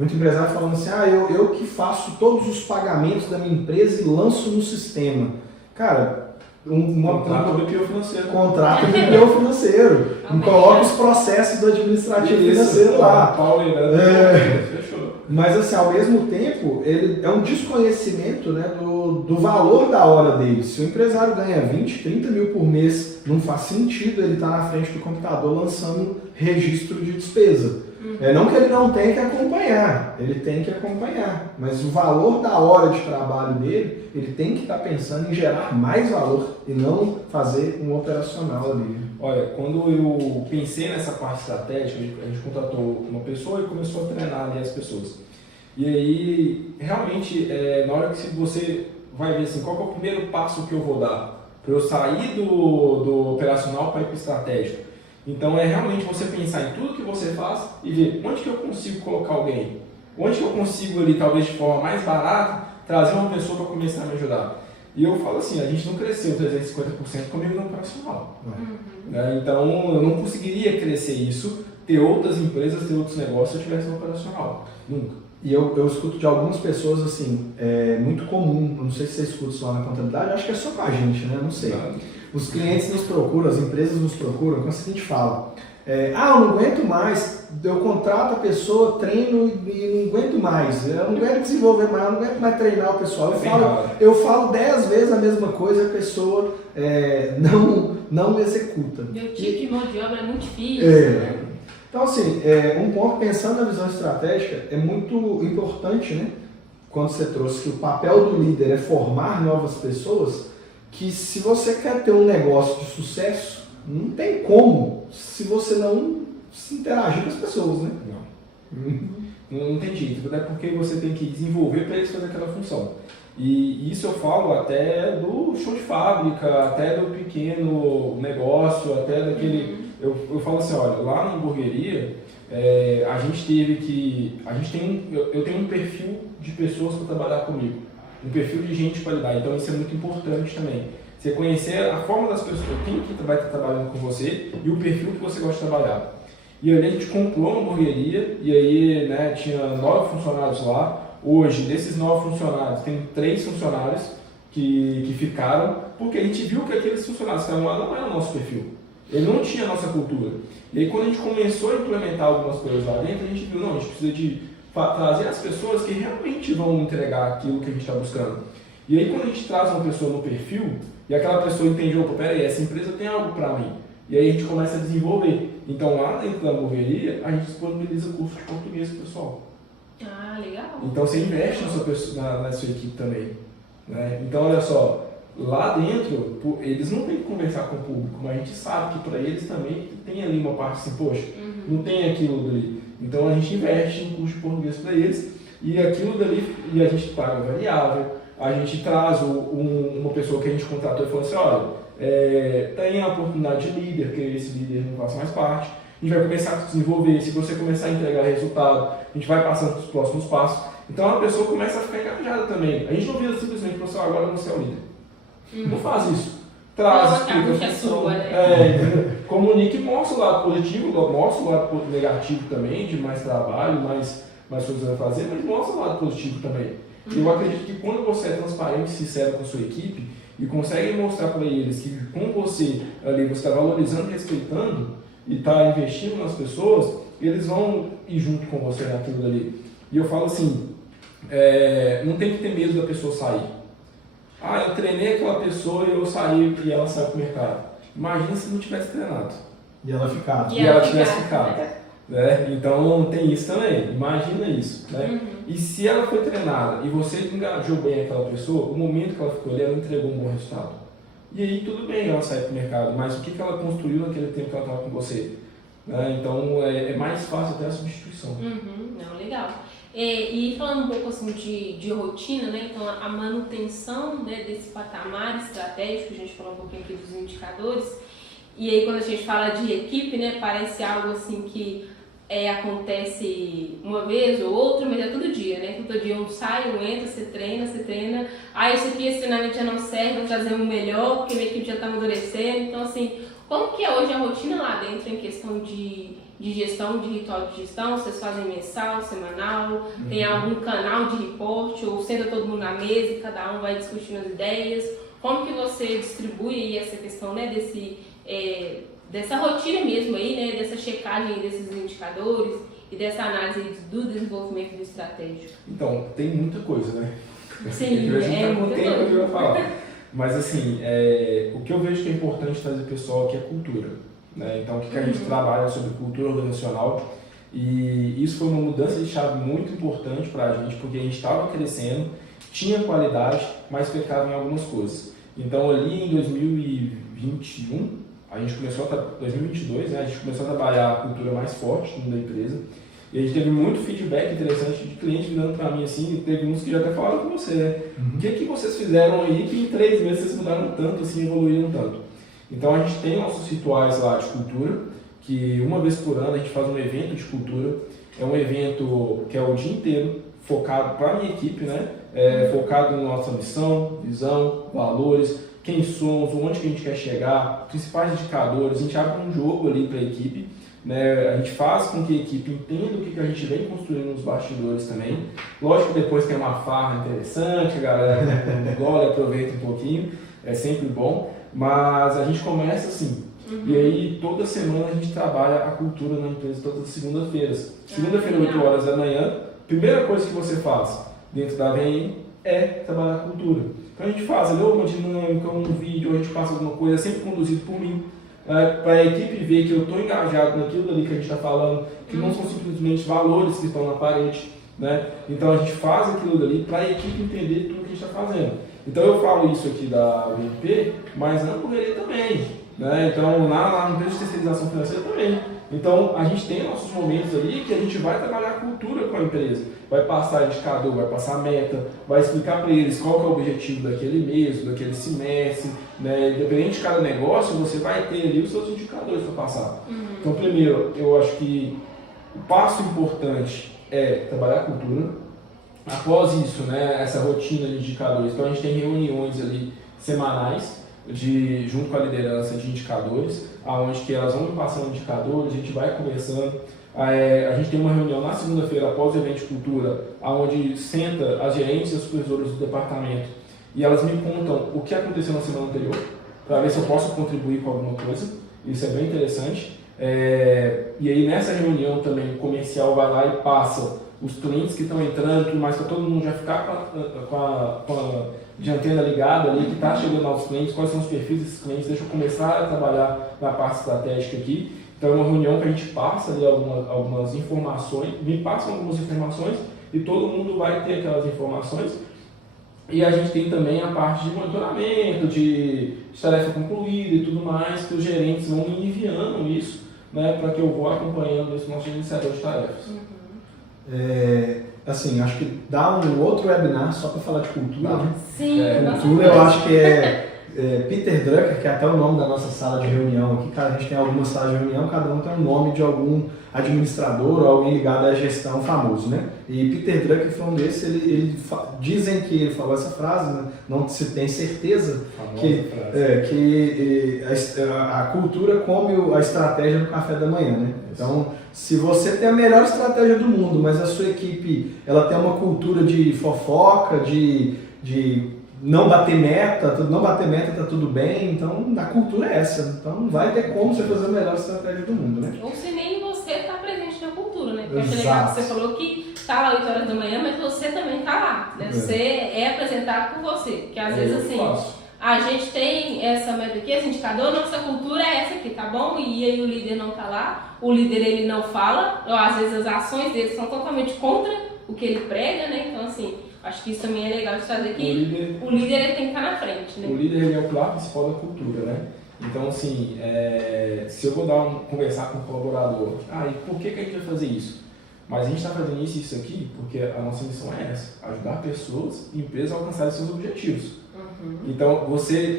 Muito empresário falando assim, eu que faço todos os pagamentos da minha empresa e lanço no sistema. Cara, Contrato de BPO financeiro. Contrato de BPO financeiro. Coloca os processos do administrativo financeiro lá. Fechou. Mas assim, ao mesmo tempo, ele é um desconhecimento, né, do valor da hora dele. Se o empresário ganha 20, 30 mil por mês, não faz sentido ele estar na frente do computador lançando registro de despesa. Não que ele não tenha que acompanhar, ele tem que acompanhar, mas o valor da hora de trabalho dele, ele tem que estar pensando em gerar mais valor e não fazer um operacional ali. Olha, quando eu pensei nessa parte estratégica, a gente contratou uma pessoa e começou a treinar ali as pessoas. E aí, realmente, na hora que você vai ver assim, qual que é o primeiro passo que eu vou dar para eu sair do operacional para ir para o estratégico. Então é realmente você pensar em tudo que você faz e ver onde que eu consigo colocar alguém, onde que eu consigo ali, talvez de forma mais barata, trazer uma pessoa para começar a me ajudar. E eu falo assim, a gente não cresceu 350% comigo no operacional. Então eu não conseguiria crescer isso, ter outras empresas, ter outros negócios se eu tivesse no operacional. Nunca. E eu escuto de algumas pessoas assim, é muito comum, não sei se você escuta isso lá na contabilidade, acho que é só com a gente, né? Não sei. Os clientes nos procuram, as empresas nos procuram com a seguinte fala: eu não aguento mais, eu contrato a pessoa, treino e não aguento mais, eu não aguento desenvolver mais, eu não aguento mais treinar o pessoal. Eu falo 10 vezes a mesma coisa, a pessoa não executa. Meu tipo de mão de obra é muito difícil. Né? Então, assim, um ponto, pensando na visão estratégica, é muito importante, né? Quando você trouxe que o papel do líder é formar novas pessoas, que se você quer ter um negócio de sucesso, não tem como se você não se interagir com as pessoas, né? Não tem jeito, né? Porque você tem que desenvolver para eles fazer aquela função. E isso eu falo até do show de fábrica, até do pequeno negócio, até daquele... Eu falo assim, olha, lá na hamburgueria, eu tenho um perfil de pessoas para trabalhar comigo, um perfil de gente de qualidade, então isso é muito importante também. Você conhecer a forma das pessoas, quem que vai estar trabalhando com você e o perfil que você gosta de trabalhar. E aí a gente comprou uma hamburgueria e aí, né, tinha 9 funcionários lá. Hoje, desses 9 funcionários, tem 3 funcionários que ficaram, porque a gente viu que aqueles funcionários que estavam lá não era o nosso perfil. Ele não tinha a nossa cultura. E aí quando a gente começou a implementar algumas coisas lá dentro, a gente viu, não, a gente precisa de trazer as pessoas que realmente vão entregar aquilo que a gente está buscando. E aí quando a gente traz uma pessoa no perfil, e aquela pessoa entende, opa, peraí, essa empresa tem algo para mim. E aí a gente começa a desenvolver. Então lá dentro da hamburgueria, a gente disponibiliza curso de português para o pessoal. Ah, legal. Então você investe na sua equipe também. Né? Então olha só, lá dentro, eles não têm que conversar com o público, mas a gente sabe que para eles também tem ali uma parte assim, poxa, não tem aquilo dali. Então a gente investe em curso de português para eles e aquilo dali, e a gente paga variável, a gente traz uma pessoa que a gente contratou e falou assim, olha, tem a oportunidade de líder, que esse líder não faz mais parte, a gente vai começar a desenvolver, se você começar a entregar resultado, a gente vai passando para os próximos passos. Então a pessoa começa a ficar engajada também. A gente não vira simplesmente para você, agora você é o líder. Não faz isso. Traz, explica a função, comunica e mostra o lado positivo, mostra o lado negativo também, de mais trabalho, mais coisas a fazer, mas mostra o lado positivo também. Eu acredito que quando você é transparente e sincero com a sua equipe e consegue mostrar para eles que com você ali você está valorizando, respeitando e está investindo nas pessoas, eles vão ir junto com você naquilo dali. E eu falo assim, não tem que ter medo da pessoa sair. Eu treinei aquela pessoa e eu saí e ela saiu para o mercado. Imagina se não tivesse treinado. E ela ficava. E ela tivesse ficado. Né? Então tem isso também, imagina isso. Né? E se ela foi treinada e você engajou bem aquela pessoa, o momento que ela ficou ali, ela entregou um bom resultado. E aí tudo bem ela sair para o mercado, mas o que ela construiu naquele tempo que ela estava com você? Né? Então é mais fácil até a substituição. Não, legal. E falando um pouco assim de rotina, né? Então a manutenção, né, desse patamar estratégico, a gente falou um pouquinho aqui dos indicadores, e aí quando a gente fala de equipe, né, parece algo assim que acontece uma vez ou outra, mas é todo dia, né? Todo dia um sai, um entra, você treina, esse treinamento já não serve, vou trazer um melhor, porque minha equipe já está amadurecendo. Então, assim, Como que é hoje a rotina lá dentro em questão de gestão, de ritual de gestão? Vocês fazem mensal, semanal? Tem algum canal de reporte? Ou senta todo mundo na mesa e cada um vai discutindo as ideias? Como que você distribui aí essa questão, né, dessa rotina mesmo aí, né, dessa checagem desses indicadores e dessa análise do desenvolvimento do estratégico? Então, tem muita coisa, né? Sim, muita coisa. Mas assim, o que eu vejo que é importante trazer pessoal aqui é cultura, né? Então, o que a gente trabalha sobre cultura organizacional, e isso foi uma mudança de chave muito importante para a gente, porque a gente estava crescendo, tinha qualidade, mas pecava em algumas coisas. Então, ali em 2021, a gente começou 2022, né? A gente começou a trabalhar a cultura mais forte dentro da empresa. E a gente teve muito feedback interessante de clientes virando para mim assim, e teve uns que já até falaram com você, né? O que vocês fizeram aí que em 3 meses vocês mudaram tanto, assim, evoluíram tanto? Então a gente tem nossos rituais lá de cultura, que uma vez por ano a gente faz um evento de cultura. É um evento que é o dia inteiro, focado para a minha equipe, né? Focado na nossa missão, visão, valores, quem somos, onde que a gente quer chegar, principais indicadores. A gente abre um jogo ali para a equipe, né? A gente faz com que a equipe entenda o que a gente vem construindo nos bastidores também. Lógico que depois tem uma farra interessante, a galera engole, aproveita um pouquinho, é sempre bom, mas a gente começa assim. E aí toda semana a gente trabalha a cultura na empresa todas as segundas-feiras. Segunda-feira, 8 horas da manhã, primeira coisa que você faz dentro da VM é trabalhar a cultura. Então a gente faz ali uma dinâmica, um vídeo, a gente passa alguma coisa, é sempre conduzido por mim. Para a equipe ver que eu estou engajado naquilo ali que a gente está falando, que não são simplesmente valores que estão na parede, né? Então a gente faz aquilo dali para a equipe entender tudo que a gente está fazendo. Então eu falo isso aqui da VMP, mas na correria também, né? Então lá no empresa de terceirização financeira também. Então a gente tem nossos momentos ali que a gente vai trabalhar a cultura com a empresa, vai passar indicador, vai passar meta, vai explicar para eles qual que é o objetivo daquele mês, daquele semestre, né? Independente de cada negócio, você vai ter ali os seus indicadores para passar. Então primeiro, eu acho que o passo importante é trabalhar a cultura. Após isso, né, essa rotina de indicadores, então a gente tem reuniões ali semanais, junto com a liderança de indicadores, aonde que elas vão me passando indicadores, a gente vai conversando. A gente tem uma reunião na segunda-feira após o evento de cultura, onde senta as gerentes e os supervisores do departamento e elas me contam o que aconteceu na semana anterior, para ver se eu posso contribuir com alguma coisa. Isso é bem interessante. E aí nessa reunião também o comercial vai lá e passa os clientes que estão entrando, mas para todo mundo já ficar com a de antena ligada ali, que está chegando aos clientes, quais são os perfis desses clientes, deixa eu começar a trabalhar na parte estratégica aqui. Então é uma reunião que a gente passa ali algumas informações, me passam algumas informações e todo mundo vai ter aquelas informações. E a gente tem também a parte de monitoramento, de tarefa concluída e tudo mais, que os gerentes vão me enviando isso, né, para que eu vou acompanhando esse nosso iniciador de tarefas. Assim, acho que dá um outro webinar só para falar de cultura, né? Sim, cultura eu acho que Peter Drucker, que é até o nome da nossa sala de reunião aqui. A gente tem algumas salas de reunião, cada um tem um nome de algum administrador ou alguém ligado à gestão famoso, né? E Peter Drucker foi um desses, dizem que ele falou essa frase, né? Não se tem certeza que a cultura come a estratégia do café da manhã, né? Então, se você tem a melhor estratégia do mundo, mas a sua equipe ela tem uma cultura de fofoca, de não bater meta tá tudo bem, então a cultura é essa. Então não vai ter como você fazer a melhor estratégia do mundo, né? Ou se nem você está presente na cultura, né? Porque eu achei legal que você falou que está lá 8 horas da manhã, mas você também está lá, né? Você é apresentado por você, porque às vezes assim, a gente tem essa meta aqui, esse indicador, nossa cultura é essa aqui, tá bom? E aí o líder não tá lá, o líder ele não fala, ou às vezes as ações dele são totalmente contra o que ele prega, né? Então assim, acho que isso também é legal de trazer aqui. O líder ele tem que estar na frente, né? O líder ele é o pilar principal da cultura, né? Então, assim, se eu vou conversar com o colaborador, e por que a gente vai fazer isso? Mas a gente está fazendo isso aqui porque a nossa missão é essa, ajudar pessoas e empresas a alcançarem seus objetivos. Então,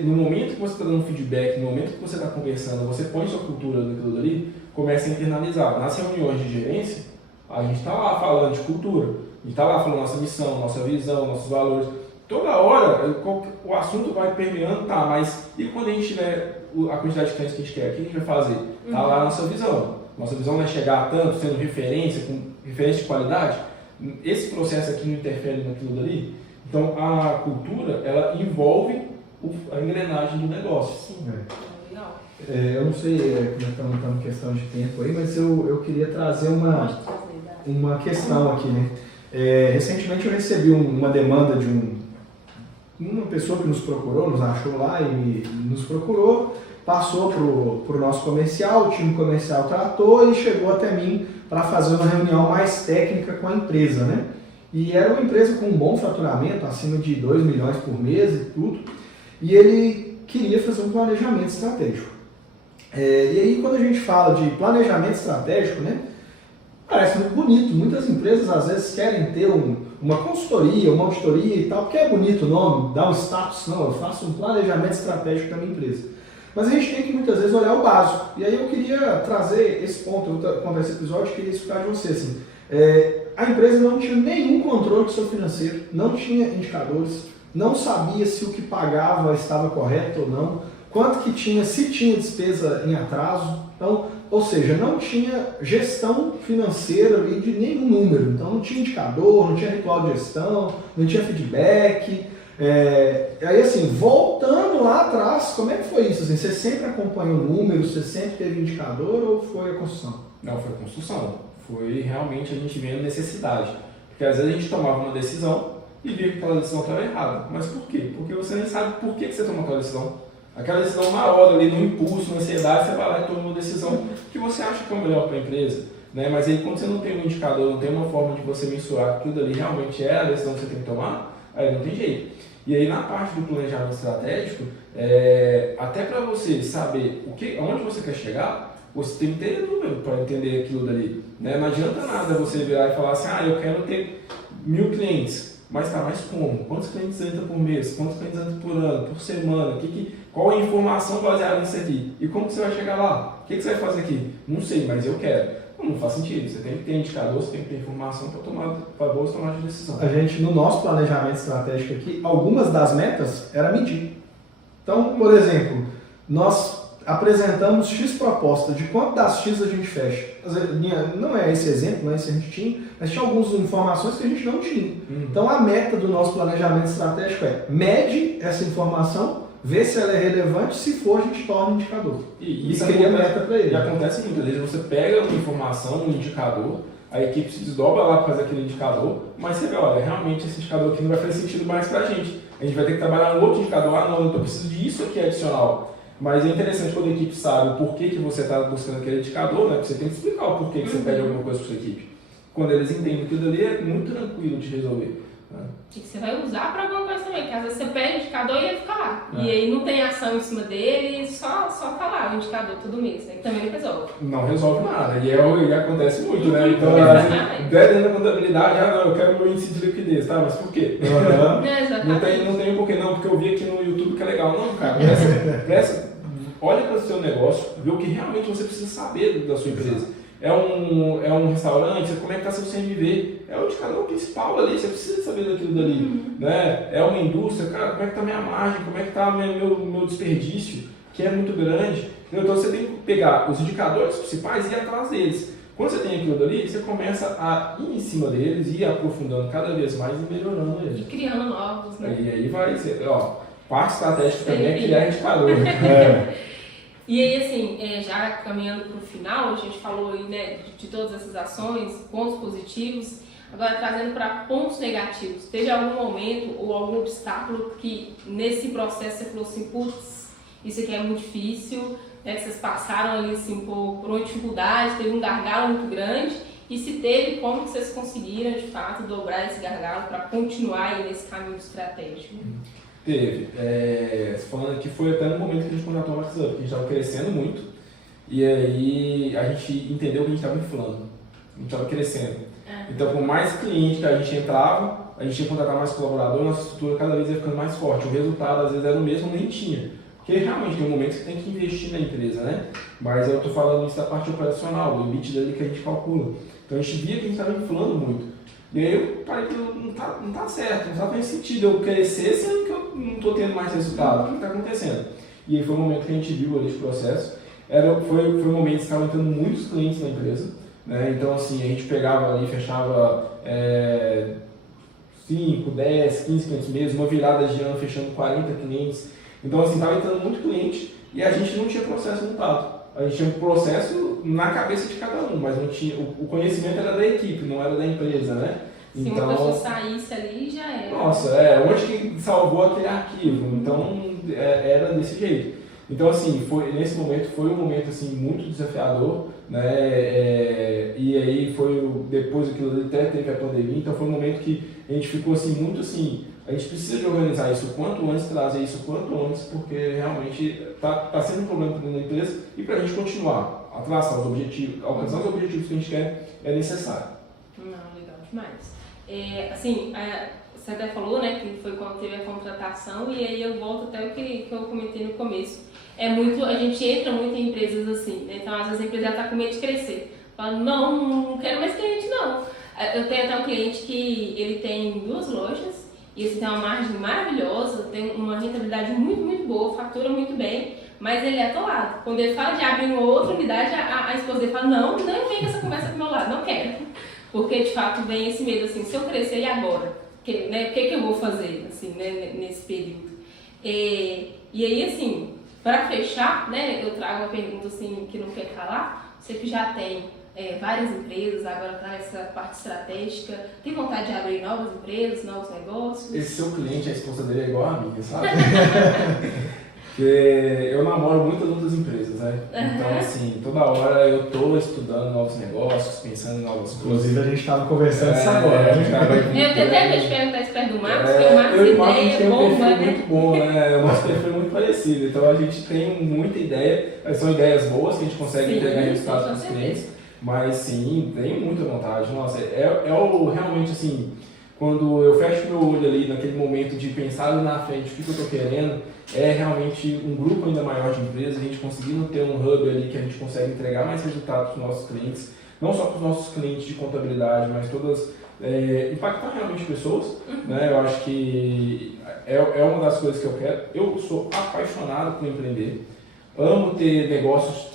no momento que você está dando feedback, no momento que você está conversando, você põe sua cultura naquilo ali, começa a internalizar. Nas reuniões de gerência, a gente está lá falando de cultura. A gente está lá falando nossa missão, nossa visão, nossos valores. toda hora o assunto vai permeando, tá, mas e quando a gente tiver a quantidade de clientes que a gente quer, o que a gente vai fazer? Tá lá a nossa visão. Nossa visão não é chegar a tanto, sendo referência, com referência de qualidade. Esse processo aqui não interfere naquilo dali. Então, a cultura, ela envolve a engrenagem do negócio. Sim, legal. Eu não sei como estamos em questão de tempo aí, mas eu queria trazer uma questão aqui, né? Recentemente eu recebi uma demanda de uma pessoa que nos procurou, nos achou lá e nos procurou, passou para o nosso comercial, o time comercial tratou e chegou até mim para fazer uma reunião mais técnica com a empresa, né? E era uma empresa com um bom faturamento, acima de 2 milhões por mês e tudo, e ele queria fazer um planejamento estratégico. E aí quando a gente fala de planejamento estratégico, né, parece muito bonito. Muitas empresas às vezes querem ter uma consultoria, uma auditoria e tal, porque é bonito o nome, dá um status, não, eu faço um planejamento estratégico da minha empresa. Mas a gente tem que muitas vezes olhar o básico. E aí eu queria trazer esse ponto, eu contar esse episódio, queria explicar de você assim. A empresa não tinha nenhum controle do seu financeiro, não tinha indicadores, não sabia se o que pagava estava correto ou não, quanto que tinha, se tinha despesa em atraso. Então, ou seja, não tinha gestão financeira ali de nenhum número. Então não tinha indicador, não tinha ritual de gestão, não tinha feedback. Aí assim, voltando lá atrás, como é que foi isso? Assim, você sempre acompanhou números, você sempre teve indicador ou foi a construção? Não, foi a construção. Foi realmente a gente vendo necessidade. Porque às vezes a gente tomava uma decisão e via que aquela decisão estava errada. Mas por quê? Porque você nem sabe por que você tomou aquela decisão. Aquela decisão na hora, ali, no impulso, na ansiedade, você vai lá e toma uma decisão que você acha que é o melhor para a empresa. Né? Mas aí quando você não tem um indicador, não tem uma forma de você mensurar que aquilo ali realmente é a decisão que você tem que tomar, aí não tem jeito. E aí na parte do planejamento estratégico, até para você saber onde você quer chegar, você tem que ter número para entender aquilo dali. Né? Não adianta nada você virar e falar assim, eu quero ter 1000 clientes. Mas tá, mas como? Quantos clientes entram por mês? Quantos clientes entram por ano? Por semana? Qual é a informação baseada nisso aqui? E como que você vai chegar lá? O que você vai fazer aqui? Não sei, mas eu quero. Não faz sentido. Você tem que ter indicador, você tem que ter informação para boas tomadas de decisão. A gente, no nosso planejamento estratégico aqui, algumas das metas era medir. Então, por exemplo, nós apresentamos X proposta, de quanto das X a gente fecha. Não é esse exemplo, não é esse a gente tinha, mas tinha algumas informações que a gente não tinha. Então a meta do nosso planejamento estratégico mede essa informação, vê se ela é relevante, se for a gente torna indicador. E isso seria a meta para ele. E acontece muitas vezes, você pega uma informação, um indicador, a equipe se desdobra lá para fazer aquele indicador, mas você vê, olha, realmente esse indicador aqui não vai fazer sentido mais para a gente. A gente vai ter que trabalhar um outro indicador, não, então eu preciso disso aqui adicional. Mas é interessante quando a equipe sabe o porquê que você está buscando aquele indicador, né? Porque você tem que explicar o porquê que você pede alguma coisa para sua equipe. Quando eles entendem aquilo ali, é muito tranquilo de resolver. Né? E que você vai usar para alguma coisa também, que às vezes você pede o indicador e ele fica lá. E aí não tem ação em cima dele, só tá lá o indicador todo mês. Aí também não resolve. Não resolve nada. E acontece muito, né? Então, dentro da contabilidade, eu quero meu índice de liquidez, tá? Mas por quê? Não tem porquê, não, porque eu vi aqui no YouTube que é legal. Não, cara, olha para o seu negócio, vê o que realmente você precisa saber da sua empresa. É um restaurante, como é que está seu CMV? É o indicador principal ali, você precisa saber daquilo dali. Né? É uma indústria, cara, como é que está minha margem, como é que está meu desperdício, que é muito grande. Então você tem que pegar os indicadores principais e ir atrás deles. Quando você tem aquilo dali, você começa a ir em cima deles e ir aprofundando cada vez mais e melhorando eles. E criando novos, né? E aí vai ser, parte estratégica também é criar indicador. E aí, assim, já caminhando para o final, a gente falou aí, né, de todas essas ações, pontos positivos, agora trazendo para pontos negativos. Teve algum momento ou algum obstáculo que nesse processo você falou assim, putz, isso aqui é muito difícil, né, que vocês passaram ali assim, por uma dificuldade, teve um gargalo muito grande, e se teve, como que vocês conseguiram, de fato, dobrar esse gargalo para continuar aí nesse caminho estratégico? Teve. Falando que foi até no momento que a gente contratou a WhatsApp, que a gente estava crescendo muito, e aí a gente entendeu que a gente estava inflando, a gente estava crescendo. Então, por mais cliente que a gente entrava, a gente ia contratar mais colaborador, nossa estrutura cada vez ia ficando mais forte. O resultado, às vezes, era o mesmo, nem tinha. Porque realmente tem um momento que você tem que investir na empresa, né? Mas eu estou falando isso da parte operacional, do EBITDA ali que a gente calcula. Então, a gente via que a gente estava inflando muito. E aí eu falei que não tá certo, não tá fazendo sentido eu crescer sendo que eu não estou tendo mais resultado. O que está acontecendo? E aí foi o momento que a gente viu ali esse processo. Foi um momento que estavam entrando muitos clientes na empresa, né? Então assim, a gente pegava ali, fechava 5, 10, 15 clientes mesmo, uma virada de ano fechando 40 clientes. Então assim, estava entrando muito cliente e a gente não tinha processo montado. A gente tinha um processo na cabeça de cada um, mas não tinha, o conhecimento era da equipe, não era da empresa, né? Se uma pessoa saísse ali, já era. Nossa, onde que salvou aquele arquivo? Então, era desse jeito. Então, assim, nesse momento, foi um momento assim, muito desafiador, né? E aí, depois daquilo até teve a pandemia, então foi um momento que a gente ficou assim, muito assim, a gente precisa de organizar isso o quanto antes, trazer isso o quanto antes, porque realmente está sendo um problema para a empresa e para a gente continuar a traçar os objetivos, alcançar os objetivos que a gente quer, é necessário. Não, legal demais. Assim, você até falou, né, que foi quando teve a contratação, e aí eu volto até o que eu comentei no começo. A gente entra muito em empresas assim, né? Então às vezes a empresa já está com medo de crescer. Fala, não quero mais cliente não. Eu tenho até um cliente que ele tem 2 lojas, e ele tem uma margem maravilhosa, tem uma rentabilidade muito, muito boa, fatura muito bem, mas ele é atolado. Quando ele fala de abrir uma outra unidade, a esposa dele fala, não vem com essa conversa pro meu lado, não quero. Porque de fato vem esse medo assim, se eu crescer e agora? O que eu vou fazer assim, né, nesse período? E aí assim, para fechar, né, eu trago uma pergunta assim, que não quer calar. Você que já tem várias empresas, agora está nessa parte estratégica, tem vontade de abrir novas empresas, novos negócios? Esse seu cliente, a esposa dele é igual a minha, sabe? Porque eu namoro muitas outras empresas, né? Então, assim, toda hora eu estou estudando novos negócios, pensando em novas coisas. Inclusive, a gente estava conversando isso agora. Eu tentei te perguntar isso perto do Marcos, porque o Marcos eu e o Marcos ideia tem um bomba, perfil né? muito bom, né? O nosso perfil é muito parecido. Então, a gente tem muita ideia. São ideias boas que a gente consegue entregar resultados para os clientes. Mas, sim, tenho muita vontade. Nossa, realmente, assim, quando eu fecho meu olho ali naquele momento de pensar ali na frente o que eu estou querendo, é realmente um grupo ainda maior de empresas, a gente conseguindo ter um hub ali que a gente consegue entregar mais resultados para os nossos clientes, não só para os nossos clientes de contabilidade, mas impactar realmente pessoas, né? Eu acho que é uma das coisas que eu quero. Eu sou apaixonado por empreender, amo ter negócios,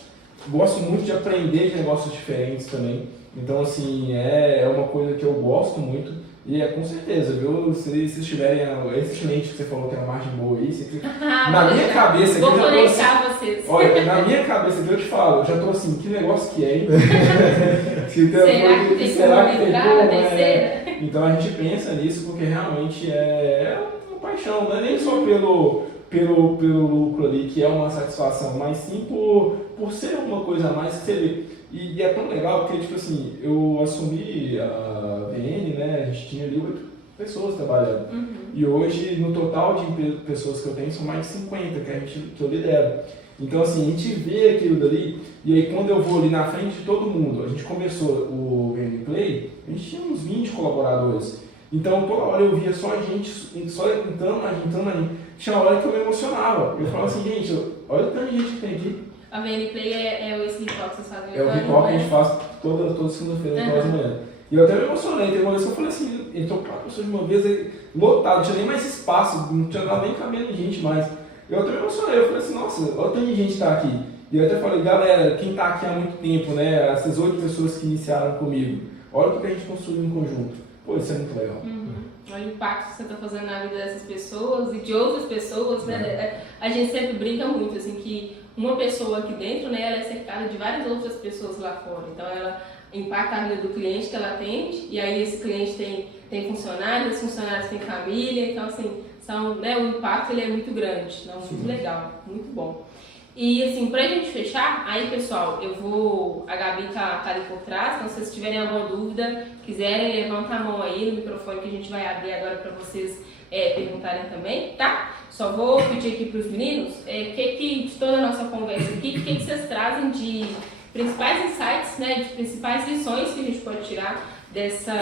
gosto muito de aprender de negócios diferentes também, então assim, é uma coisa que eu gosto muito. E com certeza, viu? Se vocês tiverem esse cliente que você falou que é a margem boa aí, na minha cabeça vou aqui, conectar vocês. Olha, na minha cabeça aqui eu te falo, eu já tô assim, que negócio que é, hein? Será que tem como? Então a gente pensa nisso porque realmente é uma paixão, não é nem só pelo lucro ali, que é uma satisfação, mas sim por ser uma coisa a mais que você vê. E é tão legal porque, tipo assim, eu assumi a VN, né, a gente tinha ali 8 pessoas trabalhando. E hoje, no total de pessoas que eu tenho, são mais de 50 que eu lidero. Então, assim, a gente vê aquilo dali, e aí quando eu vou ali na frente de todo mundo, a gente começou o VN Play, a gente tinha uns 20 colaboradores. Então, toda hora eu via só a gente, só entrando na gente. Tinha hora que eu me emocionava. Eu falava assim, gente, olha o tanto de gente que tem aqui. A VN Play é esse ritual que vocês fazem? É o ritual que a gente faz toda segunda-feira, às manhã. E eu até me emocionei, teve uma vez que eu falei assim, entrou 4 pessoas de uma vez, aí, lotado, não tinha nem mais espaço, não tinha nem cabelo de gente mais. Eu até me emocionei, eu falei assim, nossa, olha o tanto de gente que tá aqui. E eu até falei, galera, quem tá aqui há muito tempo, né, essas 8 pessoas que iniciaram comigo, olha o que a gente construiu em conjunto. Pô, isso é muito legal. Olha o impacto que você está fazendo na vida dessas pessoas e de outras pessoas, né? A gente sempre brinca muito, assim, que uma pessoa aqui dentro, né, ela é cercada de várias outras pessoas lá fora. Então, ela impacta a vida do cliente que ela atende, e aí esse cliente tem funcionários, esses funcionários têm família, então, assim, o impacto ele é muito grande, então, muito legal, muito bom. E assim, pra gente fechar, aí pessoal, a Gabi tá ali por trás, então se vocês tiverem alguma dúvida, quiserem, levanta a mão aí no microfone que a gente vai abrir agora pra vocês perguntarem também, tá? Só vou pedir aqui pros meninos, de toda a nossa conversa aqui, o que vocês trazem de principais insights, né, de principais lições que a gente pode tirar dessa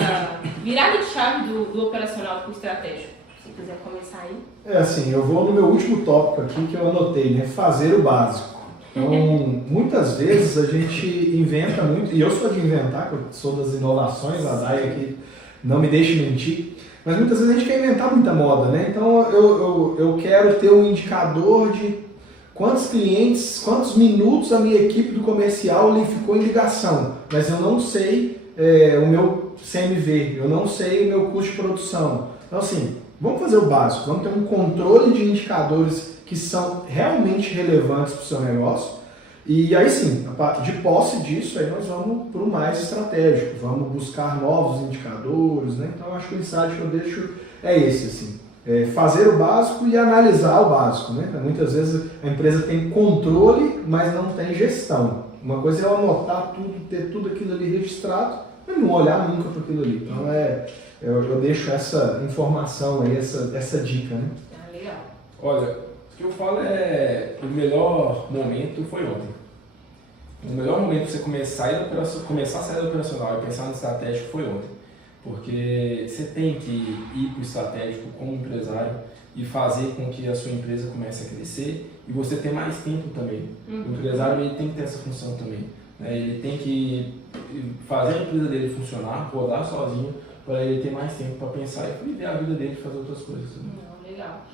virada de chave do operacional pro estratégico? Se quiser começar aí. Assim, eu vou no meu último tópico aqui que eu anotei, né? Fazer o básico. Então, muitas vezes a gente inventa muito, e eu sou de inventar, que eu sou das inovações, a Dai aqui não me deixe mentir. Mas muitas vezes a gente quer inventar muita moda, né? Então eu quero ter um indicador de quantos clientes, quantos minutos a minha equipe do comercial ficou em ligação, mas eu não sei o meu CMV, eu não sei o meu custo de produção. Então assim, vamos fazer o básico, vamos ter um controle de indicadores que são realmente relevantes para o seu negócio. E aí sim, de posse disso, aí nós vamos para o mais estratégico, vamos buscar novos indicadores, né? Então eu acho que o insight que eu deixo é esse, assim, fazer o básico e analisar o básico, né? Muitas vezes a empresa tem controle, mas não tem gestão. Uma coisa é eu anotar tudo, ter tudo aquilo ali registrado, mas não olhar nunca para aquilo ali. Então eu deixo essa informação aí, essa dica, né? Ah, legal. Olha, o que eu falo o melhor momento foi ontem. O melhor momento de você começar a sair do operacional e pensar no estratégico foi ontem. Porque você tem que ir para o estratégico como empresário e fazer com que a sua empresa comece a crescer e você ter mais tempo também. O empresário ele tem que ter essa função também, né? Ele tem que fazer a empresa dele funcionar, rodar sozinho, para ele ter mais tempo para pensar e viver a vida dele e fazer outras coisas. Não, legal.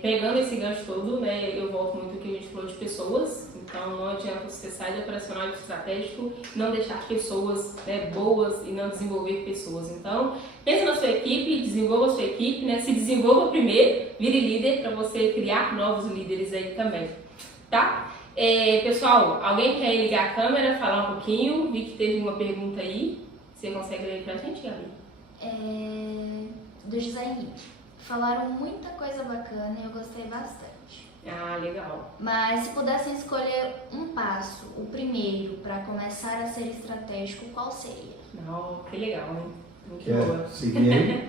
Pegando esse gancho todo, né, eu volto muito ao que a gente falou de pessoas, então não adianta você sair do operacional e do estratégico, não deixar pessoas, né, boas e não desenvolver pessoas. Então, pense na sua equipe, desenvolva a sua equipe, né, se desenvolva primeiro, vire líder para você criar novos líderes aí também, tá? Pessoal, alguém quer ligar a câmera, falar um pouquinho? Vi que teve uma pergunta aí, você consegue ler pra gente, Gabi? Do José Henrique. Falaram muita coisa bacana e eu gostei bastante. Ah, legal. Mas se pudessem escolher um passo, o primeiro, para começar a ser estratégico, qual seria? Não, que legal, hein? Muito boa. Seguir aí.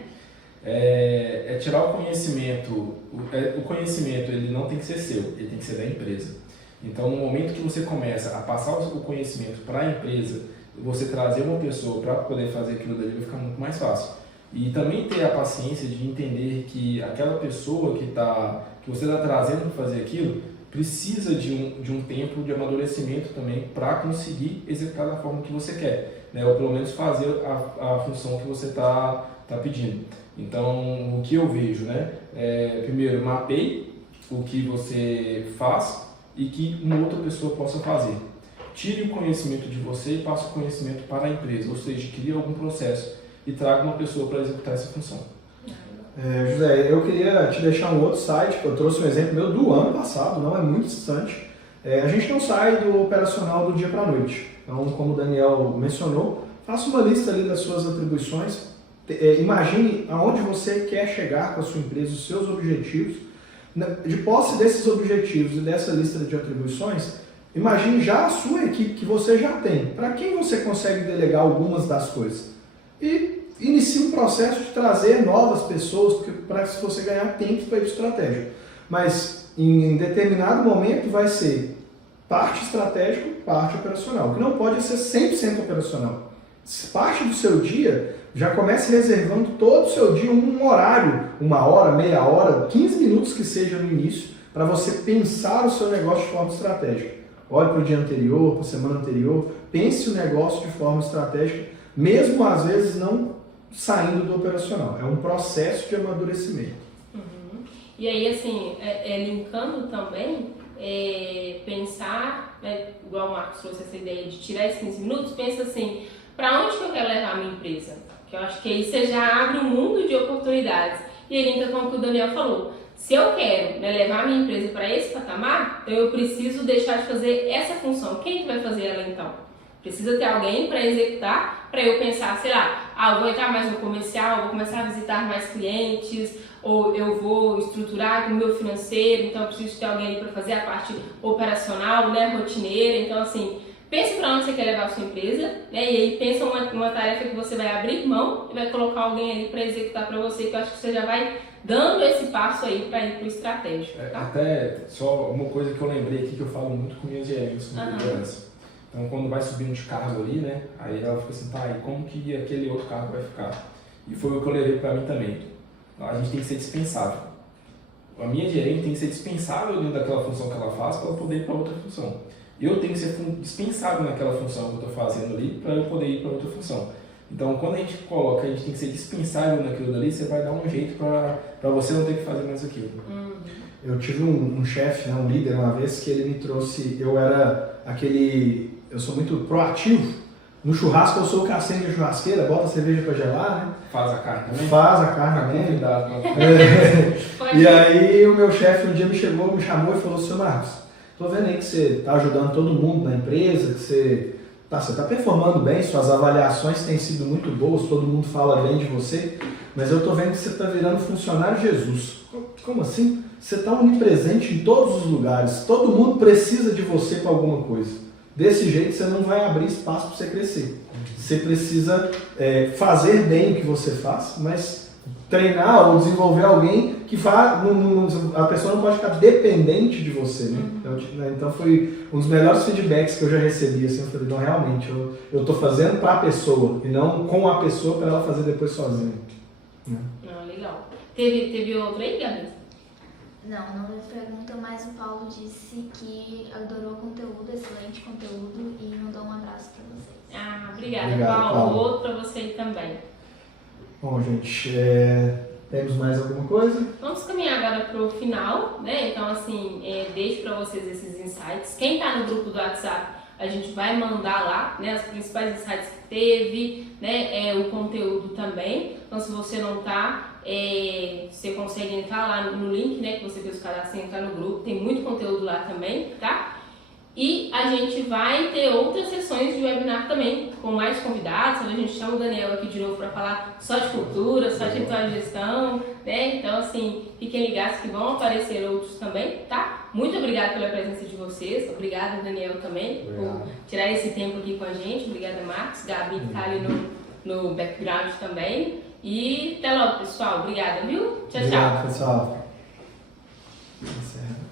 É tirar o conhecimento. O conhecimento ele não tem que ser seu, ele tem que ser da empresa. Então, no momento que você começa a passar o conhecimento para a empresa, você trazer uma pessoa para poder fazer aquilo dali vai ficar muito mais fácil. E também ter a paciência de entender que aquela pessoa que você está trazendo para fazer aquilo precisa de um tempo de amadurecimento também para conseguir executar da forma que você quer, né? Ou pelo menos fazer a função que você está pedindo. Então, o que eu vejo, né? Primeiro, mapeie o que você faz e que uma outra pessoa possa fazer. Tire o conhecimento de você e passe o conhecimento para a empresa, ou seja, crie algum processo e traga uma pessoa para executar essa função. José, eu queria te deixar um outro site, que eu trouxe um exemplo meu do ano passado, não é muito distante. A gente não sai do operacional do dia para a noite. Então, como o Daniel mencionou, faça uma lista ali das suas atribuições, imagine aonde você quer chegar com a sua empresa, os seus objetivos. De posse desses objetivos e dessa lista de atribuições, imagine já a sua equipe que você já tem, para quem você consegue delegar algumas das coisas. E inicie um processo de trazer novas pessoas para que você ganhar tempo para ir para o estratégico. Mas em determinado momento vai ser parte estratégico, parte operacional. O que não pode ser 100% operacional. Parte do seu dia, já comece reservando todo o seu dia um horário, 1 hora, meia hora, 15 minutos que seja no início, para você pensar o seu negócio de forma estratégica. Olhe para o dia anterior, para a semana anterior, pense o negócio de forma estratégica, mesmo às vezes não saindo do operacional. É um processo de amadurecimento. E aí, assim, linkando também, pensar, igual o Marcos trouxe essa ideia de tirar esses 15 minutos, pensa assim, para onde que eu quero levar a minha empresa? Que eu acho que aí você já abre um mundo de oportunidades. E aí linka com o que o Daniel falou. Se eu quero levar a minha empresa para esse patamar, então eu preciso deixar de fazer essa função. Quem que vai fazer ela então? Precisa ter alguém para executar, para eu pensar, sei lá, eu vou entrar mais no comercial, vou começar a visitar mais clientes, ou eu vou estruturar o meu financeiro, então eu preciso ter alguém ali para fazer a parte operacional, rotineira. Então, assim, pense para onde você quer levar a sua empresa, e aí pensa uma tarefa que você vai abrir mão e vai colocar alguém ali para executar para você, que eu acho que você já vai dando esse passo aí para ir para o estratégico. Tá? Até só uma coisa que eu lembrei aqui, que eu falo muito com minhas gerentes com liderança. Então, quando vai subindo de cargo ali, né, aí ela fica assim, e como que aquele outro cargo vai ficar? E foi o que eu levei para mim também. A gente tem que ser dispensável. A minha gerente tem que ser dispensável dentro daquela função que ela faz para ela poder ir para outra função. Eu tenho que ser dispensável naquela função que eu estou fazendo ali para eu poder ir para outra função. Então, quando a gente coloca, a gente tem que ser dispensável naquilo dali, você vai dar um jeito para você não ter que fazer mais aquilo. Eu tive um chefe, né, um líder uma vez, que ele me trouxe, eu sou muito proativo. No churrasco eu sou o que acende a churrasqueira, bota a cerveja para gelar, né? Faz a carne também? Faz a carne Tá também. convidado. E aí o meu chefe um dia me chamou e falou: "Seu Marcos, tô vendo aí que você tá ajudando todo mundo na empresa, que você tá performando bem, suas avaliações têm sido muito boas, todo mundo fala bem de você, mas eu tô vendo que você tá virando funcionário Jesus." Como assim? Você tá onipresente em todos os lugares, todo mundo precisa de você para alguma coisa. Desse jeito você não vai abrir espaço para você crescer. Você precisa fazer bem o que você faz, mas treinar ou desenvolver alguém que a pessoa não pode ficar dependente de você, né? Então foi um dos melhores feedbacks que eu já recebi, assim, eu falei: "Não, realmente, eu estou fazendo para a pessoa e não com a pessoa para ela fazer depois sozinha." Legal. Teve outro aí, Gabi? Não houve pergunta, mas o Paulo disse que adorou o conteúdo, excelente conteúdo, e mandou um abraço para vocês. Obrigada, Obrigado, Paulo. Outro para você também. Bom, gente, temos mais alguma coisa? Vamos caminhar agora para o final, né? Então, assim, deixo para vocês esses insights. Quem está no grupo do WhatsApp, a gente vai mandar lá, né, os principais insights que teve, né, o conteúdo também. Então, se você não está, você consegue entrar lá no link, né, que você fez o cadastro e entrar no grupo. Tem muito conteúdo lá também, tá? E a gente vai ter outras sessões de webinar também, com mais convidados. A gente chama o Daniel aqui de novo para falar só de cultura, só de ritual de gestão, né? Então, assim, fiquem ligados que vão aparecer outros também, tá? Muito obrigada pela presença de vocês. Obrigada, Daniel, também, por tirar esse tempo aqui com a gente. Obrigada, Marcos. Gabi que tá ali no background também. E até logo, pessoal. Obrigada, viu? Tchau, tchau. Obrigado, pessoal. Encerra.